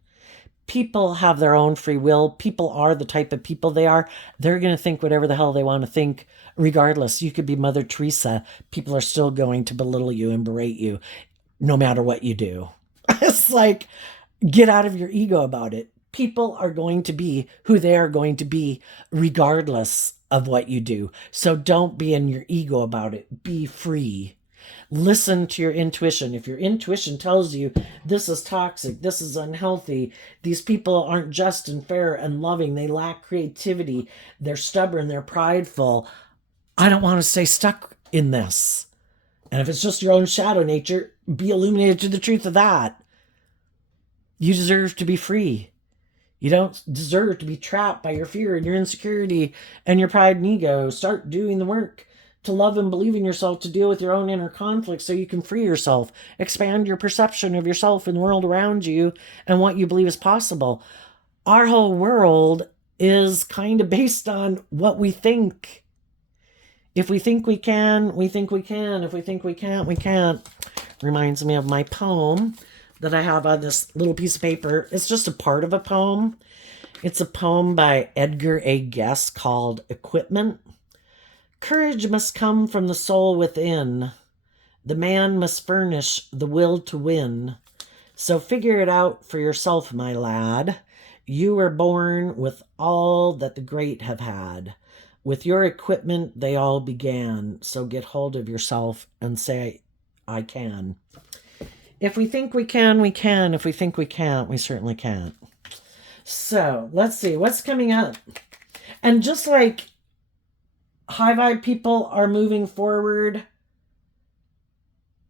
People have their own free will. People are the type of people they are. They're going to think whatever the hell they want to think, regardless. You could be Mother Teresa. People are still going to belittle you and berate you no matter what you do. It's like, get out of your ego about it. People are going to be who they are going to be regardless of what you do. So don't be in your ego about it. Be free. Listen to your intuition. If your intuition tells you this is toxic, this is unhealthy, these people aren't just and fair and loving, they lack creativity, they're stubborn, they're prideful, I don't want to stay stuck in this. And if it's just your own shadow nature, be illuminated to the truth of that. You deserve to be free. You don't deserve to be trapped by your fear and your insecurity and your pride and ego. Start doing the work to love and believe in yourself, to deal with your own inner conflict so you can free yourself. Expand your perception of yourself and the world around you and what you believe is possible. Our whole world is kind of based on what we think. If we think we can, we think we can. If we think we can't, we can't. Reminds me of my poem that I have on this little piece of paper. It's just a part of a poem. It's a poem by Edgar A. Guest called Equipment. Courage must come from the soul within. The man must furnish the will to win. So figure it out for yourself, my lad. You were born with all that the great have had. With your equipment, they all began. So get hold of yourself and say, I can. If we think we can, we can. If we think we can't, we certainly can't. So let's see what's coming up. And just like high vibe people are moving forward,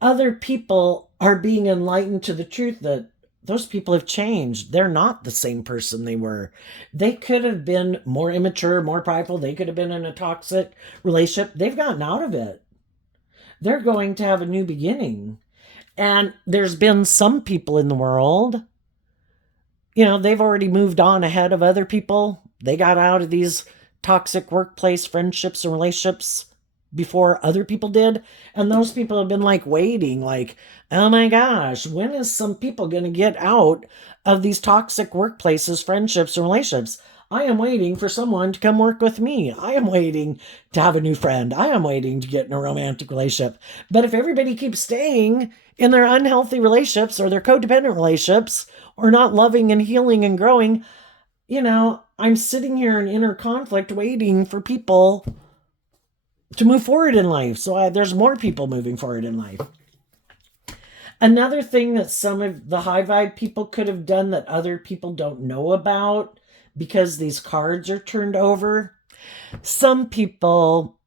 other people are being enlightened to the truth that those people have changed. They're not the same person they were. They could have been more immature, more prideful. They could have been in a toxic relationship. They've gotten out of it. They're going to have a new beginning. And there's been some people in the world, they've already moved on ahead of other people. They got out of these toxic workplace friendships and relationships before other people did. And those people have been waiting, oh my gosh, when is some people going to get out of these toxic workplaces, friendships, and relationships? I am waiting for someone to come work with me. I am waiting to have a new friend. I am waiting to get in a romantic relationship. But if everybody keeps staying in their unhealthy relationships or their codependent relationships or not loving and healing and growing, I'm sitting here in inner conflict waiting for people to move forward in life. So there's more people moving forward in life. Another thing that some of the high vibe people could have done that other people don't know about, because these cards are turned over, some people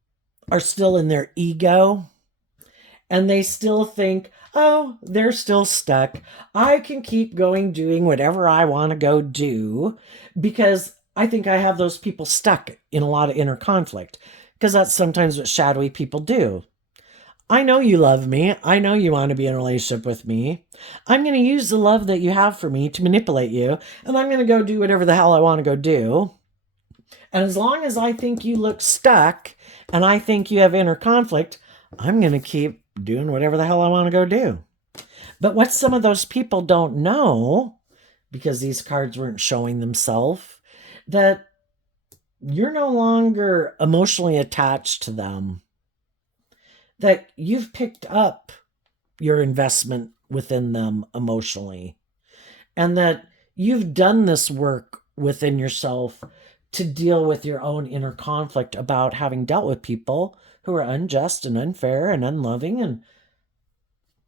are still in their ego and they still think, oh, they're still stuck. I can keep going doing whatever I want to go do because I think I have those people stuck in a lot of inner conflict, because that's sometimes what shadowy people do. I know you love me. I know you want to be in a relationship with me. I'm going to use the love that you have for me to manipulate you, and I'm going to go do whatever the hell I want to go do. And as long as I think you look stuck and I think you have inner conflict, I'm going to keep doing whatever the hell I want to go do. But what some of those people don't know, because these cards weren't showing themselves, that you're no longer emotionally attached to them. That you've picked up your investment within them emotionally, and that you've done this work within yourself to deal with your own inner conflict about having dealt with people who are unjust and unfair and unloving and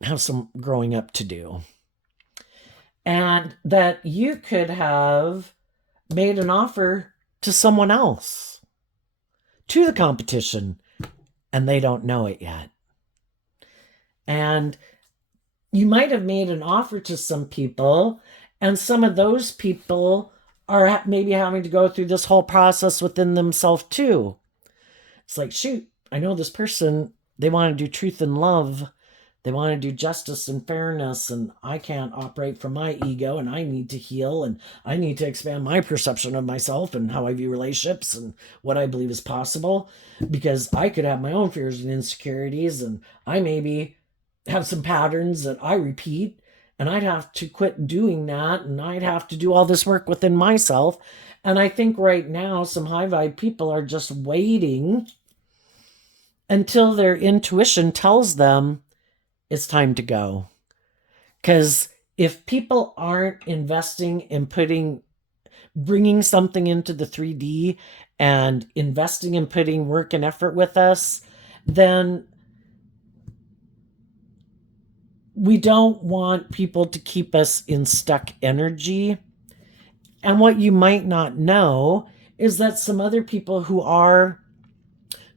have some growing up to do. And that you could have made an offer to someone else, to the competition, and they don't know it yet. And you might have made an offer to some people, and some of those people are maybe having to go through this whole process within themselves too. It's like, shoot, I know this person, they want to do truth and love. They want to do justice and fairness, and I can't operate from my ego, and I need to heal, and I need to expand my perception of myself and how I view relationships and what I believe is possible, because I could have my own fears and insecurities, and I maybe have some patterns that I repeat, and I'd have to quit doing that, and I'd have to do all this work within myself. And I think right now some high vibe people are just waiting until their intuition tells them it's time to go. Because if people aren't investing in bringing something into the 3D and investing in putting work and effort with us, then we don't want people to keep us in stuck energy. And what you might not know is that some other people who are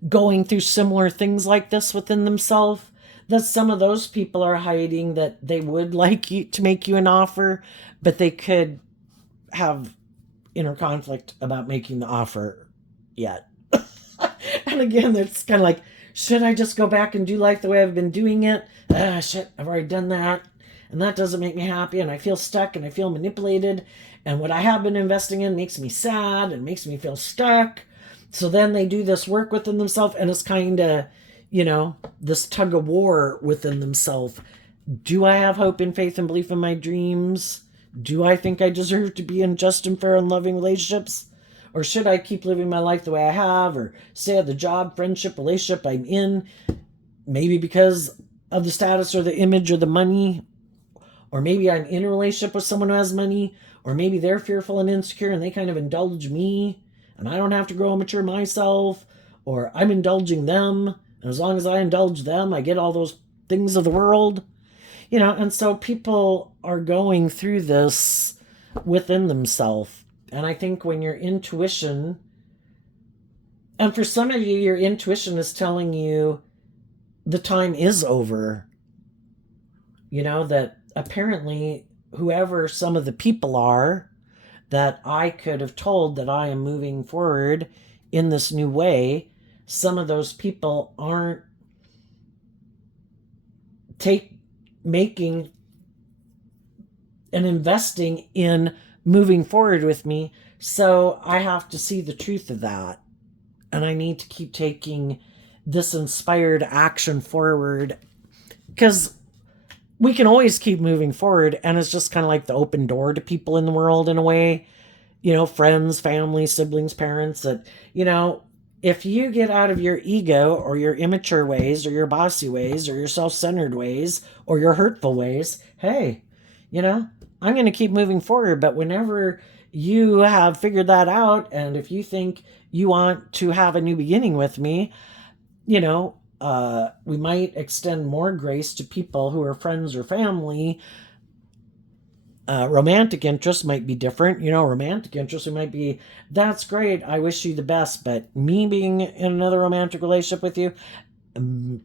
going through similar things like this within themselves, that some of those people are hiding that they would like you to make you an offer, but they could have inner conflict about making the offer yet. And again, it's kind of like, should I just go back and do life the way I've been doing it? Shit, I've already done that. And that doesn't make me happy. And I feel stuck and I feel manipulated. And what I have been investing in makes me sad and makes me feel stuck. So then they do this work within themselves, and it's kind of, this tug of war within themselves. Do I have hope and faith and belief in my dreams? Do I think I deserve to be in just and fair and loving relationships? Or should I keep living my life the way I have, or stay at the job, friendship, relationship I'm in, maybe because of the status or the image or the money or maybe I'm in a relationship with someone who has money, or maybe they're fearful and insecure and they kind of indulge me and I don't have to grow and mature myself, or I'm indulging them. And as long as I indulge them, I get all those things of the world, and so people are going through this within themselves. And I think when your intuition, and for some of you, your intuition is telling you the time is over, that apparently whoever some of the people are that I could have told that I am moving forward in this new way, some of those people aren't making and investing in moving forward with me. So I have to see the truth of that. And I need to keep taking this inspired action forward, because we can always keep moving forward. And it's just kind of like the open door to people in the world in a way, friends, family, siblings, parents, that, if you get out of your ego or your immature ways or your bossy ways or your self-centered ways or your hurtful ways, hey, I'm going to keep moving forward. But whenever you have figured that out, and if you think you want to have a new beginning with me, we might extend more grace to people who are friends or family. Romantic interests might be different. Romantic interests, it might be, that's great, I wish you the best, but me being in another romantic relationship with you,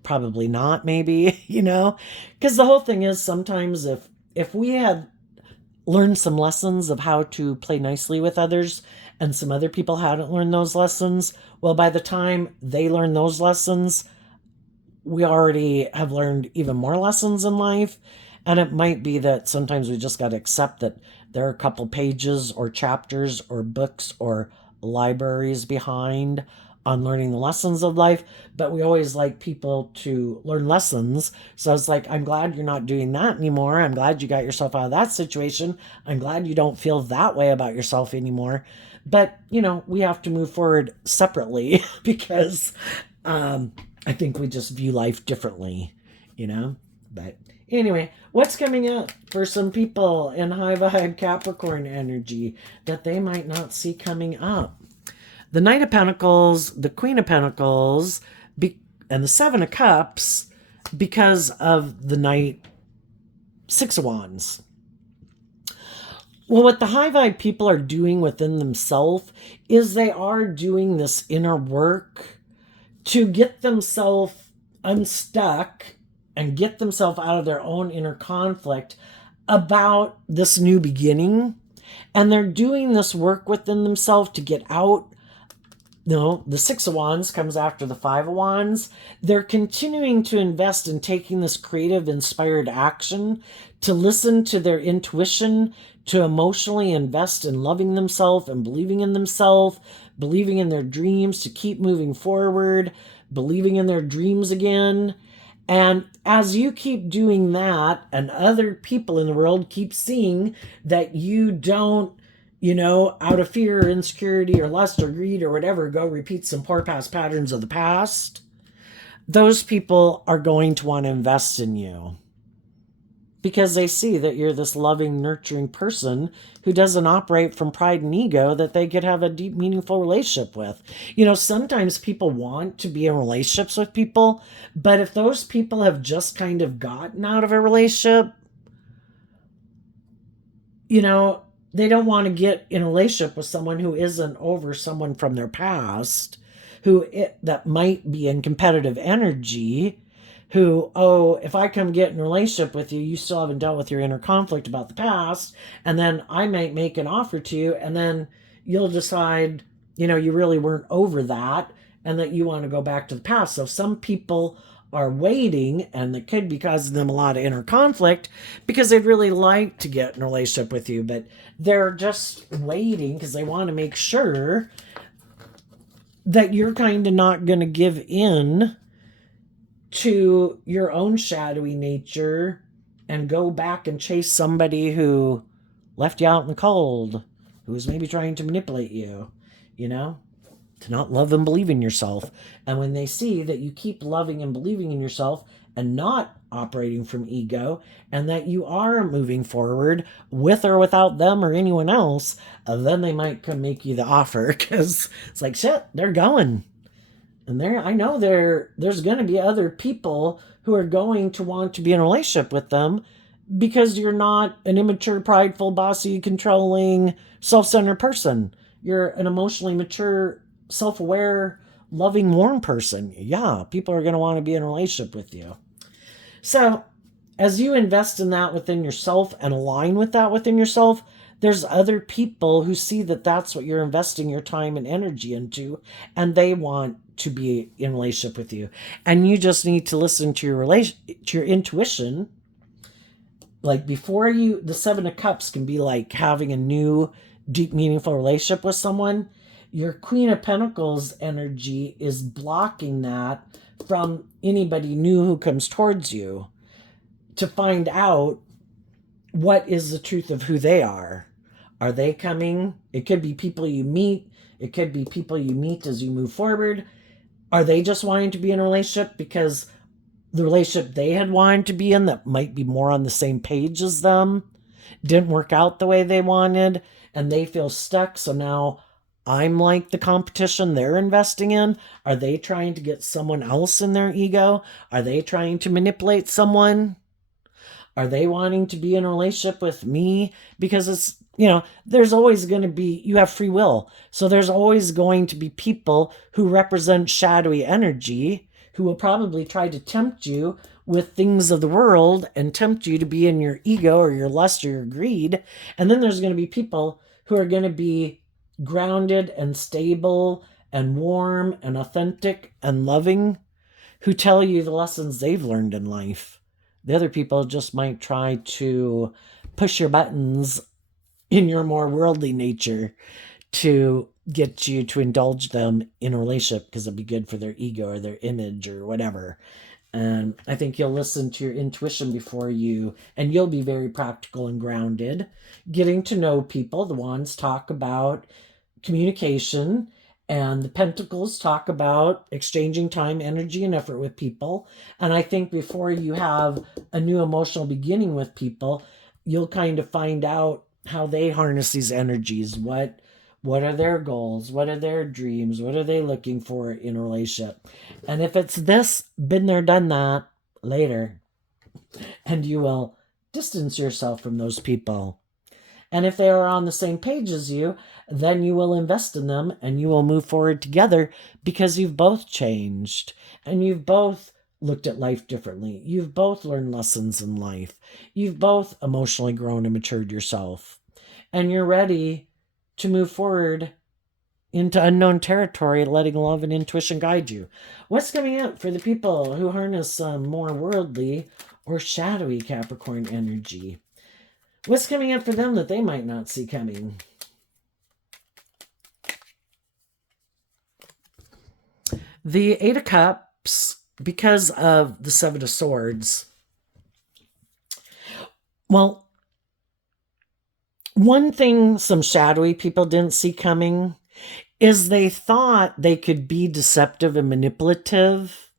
probably not, maybe, because the whole thing is, sometimes if we had learned some lessons of how to play nicely with others, and some other people hadn't learned those lessons, well, by the time they learn those lessons, we already have learned even more lessons in life. And it might be that sometimes we just got to accept that there are a couple pages or chapters or books or libraries behind on learning the lessons of life. But we always like people to learn lessons. So it's like, I'm glad you're not doing that anymore. I'm glad you got yourself out of that situation. I'm glad you don't feel that way about yourself anymore. But, we have to move forward separately because I think we just view life differently, But anyway, what's coming up for some people in high vibe Capricorn energy that they might not see coming up? The Knight of Pentacles, the Queen of Pentacles, and the Seven of Cups, because of the Knight, Six of Wands. Well, what the high vibe people are doing within themselves is they are doing this inner work to get themselves unstuck and get themselves out of their own inner conflict about this new beginning. And they're doing this work within themselves to get out. The Six of Wands comes after the Five of Wands. They're continuing to invest in taking this creative, inspired action, to listen to their intuition, to emotionally invest in loving themselves and believing in themselves, believing in their dreams, to keep moving forward, believing in their dreams again. And as you keep doing that, and other people in the world keep seeing that you don't, out of fear or insecurity or lust or greed or whatever, go repeat some poor past patterns of the past, those people are going to want to invest in you because they see that you're this loving, nurturing person who doesn't operate from pride and ego, that they could have a deep, meaningful relationship with. Sometimes people want to be in relationships with people, but if those people have just kind of gotten out of a relationship, they don't want to get in a relationship with someone who isn't over someone from their past, that might be in competitive energy, who, if I come get in a relationship with you, you still haven't dealt with your inner conflict about the past, and then I might make an offer to you, and then you'll decide, you really weren't over that, and that you want to go back to the past. So some people are waiting, and it could be causing them a lot of inner conflict because they'd really like to get in a relationship with you, but they're just waiting because they want to make sure that you're kind of not going to give in to your own shadowy nature and go back and chase somebody who left you out in the cold, who's maybe trying to manipulate you, to not love and believe in yourself. And when they see that you keep loving and believing in yourself and not operating from ego, and that you are moving forward with or without them or anyone else, then they might come make you the offer, because it's like, shit, they're going. And I know there's going to be other people who are going to want to be in a relationship with them, because you're not an immature, prideful, bossy, controlling, self-centered person. You're an emotionally mature, self-aware, loving, warm person. Yeah, people are going to want to be in a relationship with you. So, as you invest in that within yourself and align with that within yourself, there's other people who see that that's what you're investing your time and energy into, and they want to be in relationship with you. And you just need to listen to your intuition. Like, before you, the Seven of Cups can be like having a new, deep, meaningful relationship with someone. Your Queen of Pentacles energy is blocking that from anybody new who comes towards you, to find out what is the truth of who they are. Are they coming? It could be people you meet. It could be people you meet as you move forward. Are they just wanting to be in a relationship because the relationship they had wanted to be in, that might be more on the same page as them, didn't work out the way they wanted, and they feel stuck? So now I'm like the competition they're investing in. Are they trying to get someone else in their ego? Are they trying to manipulate someone? Are they wanting to be in a relationship with me? Because it's, there's always going to be, you have free will. So there's always going to be people who represent shadowy energy who will probably try to tempt you with things of the world and tempt you to be in your ego or your lust or your greed. And then there's going to be people who are going to be grounded and stable and warm and authentic and loving, who tell you the lessons they've learned in life. The other people just might try to push your buttons in your more worldly nature to get you to indulge them in a relationship because it'll be good for their ego or their image or whatever. And I think you'll listen to your intuition before you, and you'll be very practical and grounded. Getting to know people, the Wands talk about communication, and the Pentacles talk about exchanging time, energy, and effort with people. And I think before you have a new emotional beginning with people, you'll kind of find out how they harness these energies. What are their goals? What are their dreams? What are they looking for in a relationship? And if it's this, been there, done that, later. And you will distance yourself from those people. And if they are on the same page as you, then you will invest in them and you will move forward together, because you've both changed and you've both looked at life differently. You've both learned lessons in life. You've both emotionally grown and matured yourself. And you're ready to move forward into unknown territory, letting love and intuition guide you. What's coming up for the people who harness some more worldly or shadowy Capricorn energy? What's coming up for them that they might not see coming? The Eight of Cups, because of the Seven of Swords. Well, one thing some shadowy people didn't see coming is they thought they could be deceptive and manipulative,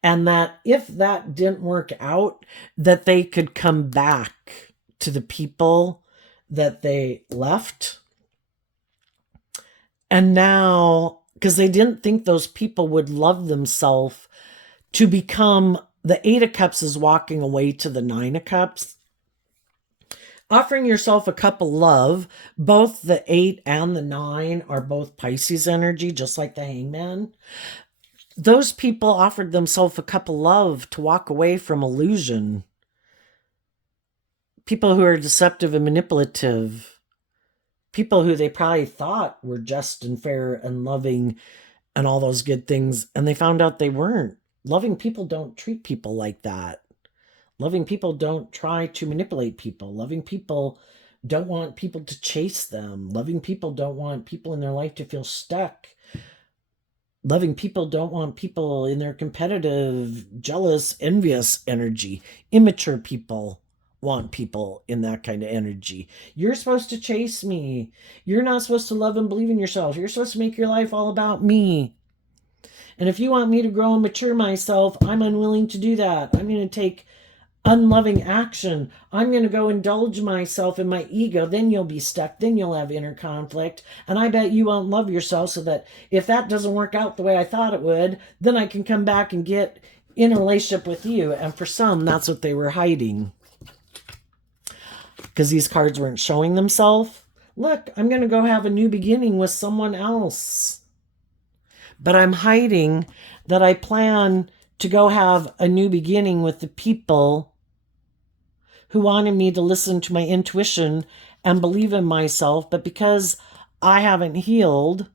and that if that didn't work out, that they could come back to the people that they left. And now, because they didn't think those people would love themselves to become, the Eight of Cups is walking away to the Nine of Cups. Offering yourself a cup of love. Both the 8 and the 9 are both Pisces energy, just like the Hangman. Those people offered themselves a cup of love to walk away from illusion. People who are deceptive and manipulative. People who they probably thought were just and fair and loving and all those good things, and they found out they weren't. Loving people don't treat people like that. Loving people don't try to manipulate people. Loving people don't want people to chase them. Loving people don't want people in their life to feel stuck. Loving people don't want people in their competitive, jealous, envious energy. Immature people want people in that kind of energy. You're supposed to chase me. You're not supposed to love and believe in yourself. You're supposed to make your life all about me. And if you want me to grow and mature myself, I'm unwilling to do that. I'm going to take unloving action. I'm going to go indulge myself in my ego. Then you'll be stuck. Then you'll have inner conflict. And I bet you won't love yourself, so that if that doesn't work out the way I thought it would, then I can come back and get in a relationship with you. And for some, that's what they were hiding, because these cards weren't showing themselves. Look, I'm going to go have a new beginning with someone else. But I'm hiding that I plan to go have a new beginning with the people who wanted me to listen to my intuition and believe in myself. But because I haven't healed,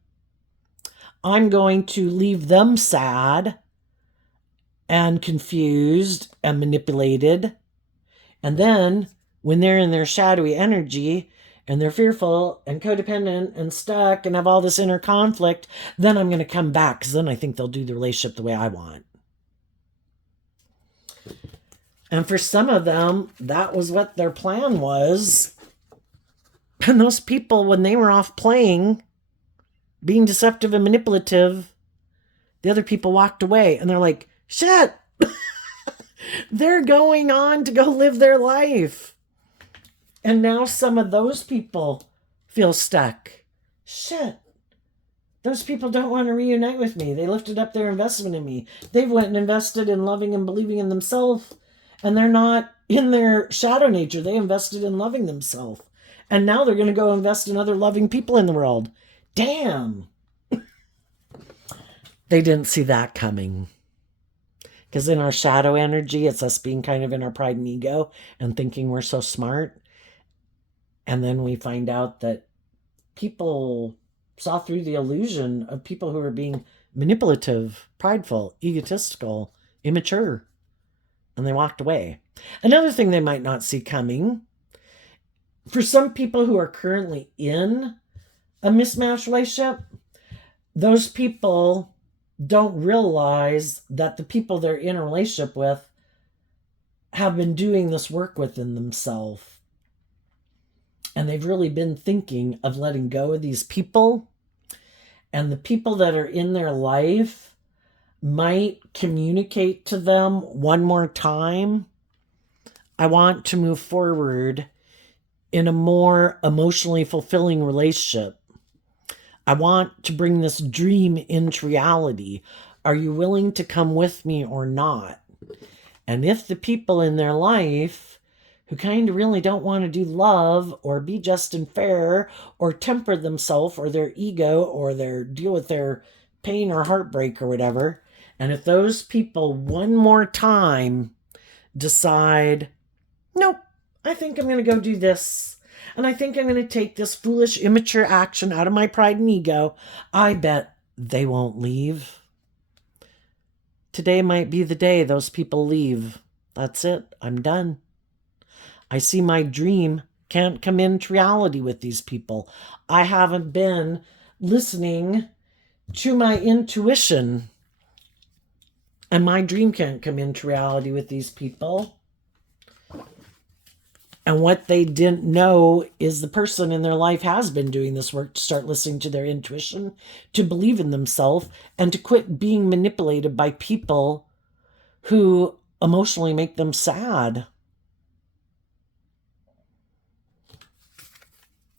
I'm going to leave them sad and confused and manipulated. And then when they're in their shadowy energy and they're fearful and codependent and stuck and have all this inner conflict, then I'm going to come back, because then I think they'll do the relationship the way I want. And for some of them, that was what their plan was. And those people, when they were off playing, being deceptive and manipulative, the other people walked away, and they're like, shit, they're going on to go live their life. And now some of those people feel stuck. Shit. Those people don't want to reunite with me. They lifted up their investment in me. They've went and invested in loving and believing in themselves. And they're not in their shadow nature. They invested in loving themselves. And now they're going to go invest in other loving people in the world. Damn. They didn't see that coming. Because in our shadow energy, it's us being kind of in our pride and ego and thinking we're so smart. And then we find out that people saw through the illusion of people who were being manipulative, prideful, egotistical, immature. And they walked away. Another thing they might not see coming, for some people who are currently in a mismatched relationship, those people don't realize that the people they're in a relationship with have been doing this work within themselves. And they've really been thinking of letting go of these people. And the people that are in their life might communicate to them one more time, I want to move forward in a more emotionally fulfilling relationship. I want to bring this dream into reality. Are you willing to come with me or not? And if the people in their life who kind of really don't want to do love or be just and fair or temper themselves or their ego or their deal with their pain or heartbreak or whatever, and if those people one more time decide, nope, I think I'm going to go do this, and I think I'm going to take this foolish, immature action out of my pride and ego, I bet they won't leave. Today might be the day those people leave. That's it. I'm done. I see my dream can't come into reality with these people. I haven't been listening to my intuition. And my dream can't come into reality with these people. And what they didn't know is the person in their life has been doing this work to start listening to their intuition, to believe in themselves, and to quit being manipulated by people who emotionally make them sad.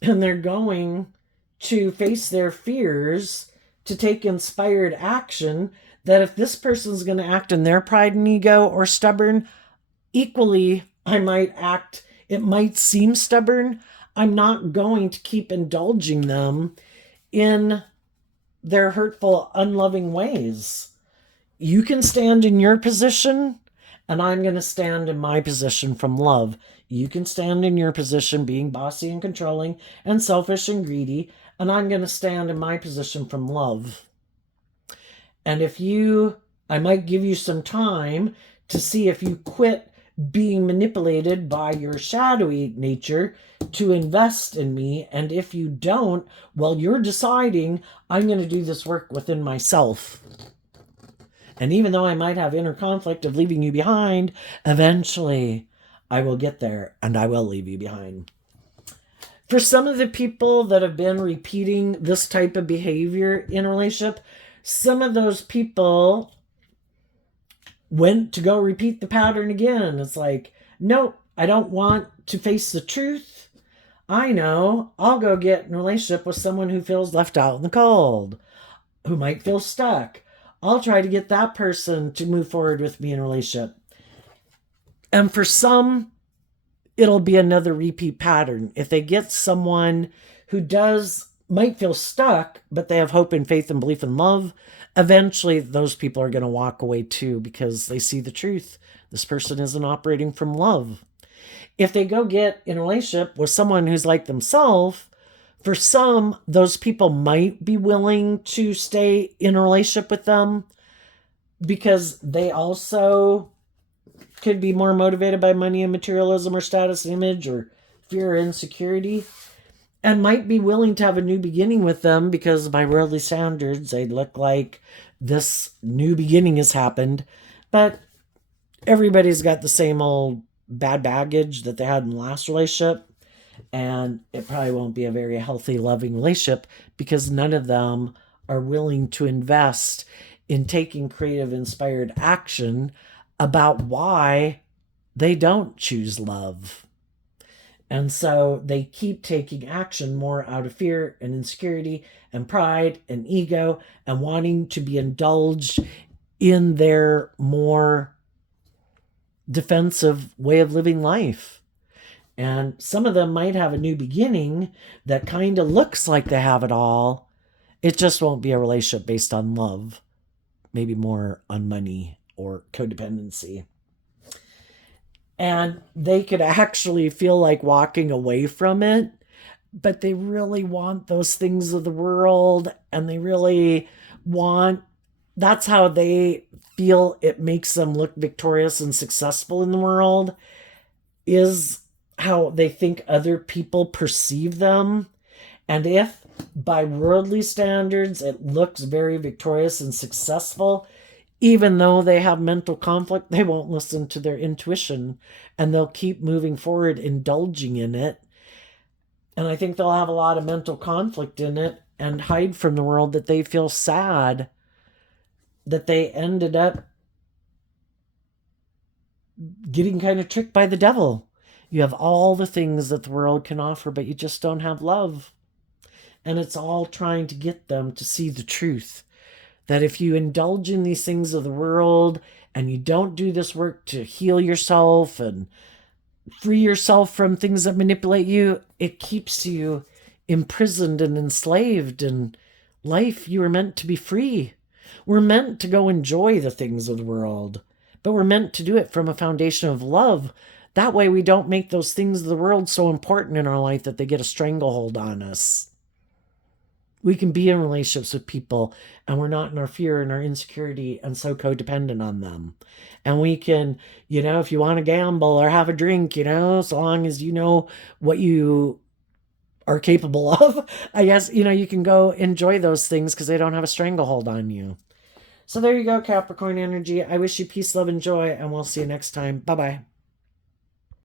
And they're going to face their fears, to take inspired action, that if this person's going to act in their pride and ego or stubborn, equally I might act, it might seem stubborn. I'm not going to keep indulging them in their hurtful, unloving ways. You can stand in your position, and I'm going to stand in my position from love. You can stand in your position being bossy and controlling and selfish and greedy, and I'm going to stand in my position from love. And I might give you some time to see if you quit being manipulated by your shadowy nature to invest in me. And if you don't, well, you're deciding I'm going to do this work within myself. And even though I might have inner conflict of leaving you behind, eventually I will get there and I will leave you behind. For some of the people that have been repeating this type of behavior in a relationship, some of those people went to go repeat the pattern again. It's like, nope, I don't want to face the truth. I know I'll go get in a relationship with someone who feels left out in the cold, who might feel stuck. I'll try to get that person to move forward with me in a relationship. And for some, it'll be another repeat pattern. If they get someone who might feel stuck, but they have hope and faith and belief and love, eventually those people are going to walk away too, because they see the truth. This person isn't operating from love. If they go get in a relationship with someone who's like themselves, for some, those people might be willing to stay in a relationship with them because they also could be more motivated by money and materialism or status image or fear or insecurity, and might be willing to have a new beginning with them because by worldly standards, they look like this new beginning has happened. But everybody's got the same old bad baggage that they had in the last relationship, and it probably won't be a very healthy, loving relationship because none of them are willing to invest in taking creative, inspired action about why they don't choose love. And so they keep taking action more out of fear and insecurity and pride and ego and wanting to be indulged in their more defensive way of living life. And some of them might have a new beginning that kind of looks like they have it all. It just won't be a relationship based on love, maybe more on money or codependency. And they could actually feel like walking away from it, but they really want those things of the world, and they really want, that's how they feel it makes them look victorious and successful in the world, is how they think other people perceive them. And if by worldly standards it looks very victorious and successful, even though they have mental conflict, they won't listen to their intuition and they'll keep moving forward, indulging in it. And I think they'll have a lot of mental conflict in it and hide from the world that they feel sad that they ended up getting kind of tricked by the devil. You have all the things that the world can offer, but you just don't have love. And it's all trying to get them to see the truth. That if you indulge in these things of the world and you don't do this work to heal yourself and free yourself from things that manipulate you, it keeps you imprisoned and enslaved. In life, you were meant to be free. We're meant to go enjoy the things of the world, but we're meant to do it from a foundation of love. That way we don't make those things of the world so important in our life that they get a stranglehold on us. We can be in relationships with people and we're not in our fear and our insecurity and so codependent on them. And we can, if you want to gamble or have a drink, so long as you know what you are capable of, I guess, you can go enjoy those things because they don't have a stranglehold on you. So there you go, Capricorn energy. I wish you peace, love, and joy, and we'll see you next time. Bye-bye.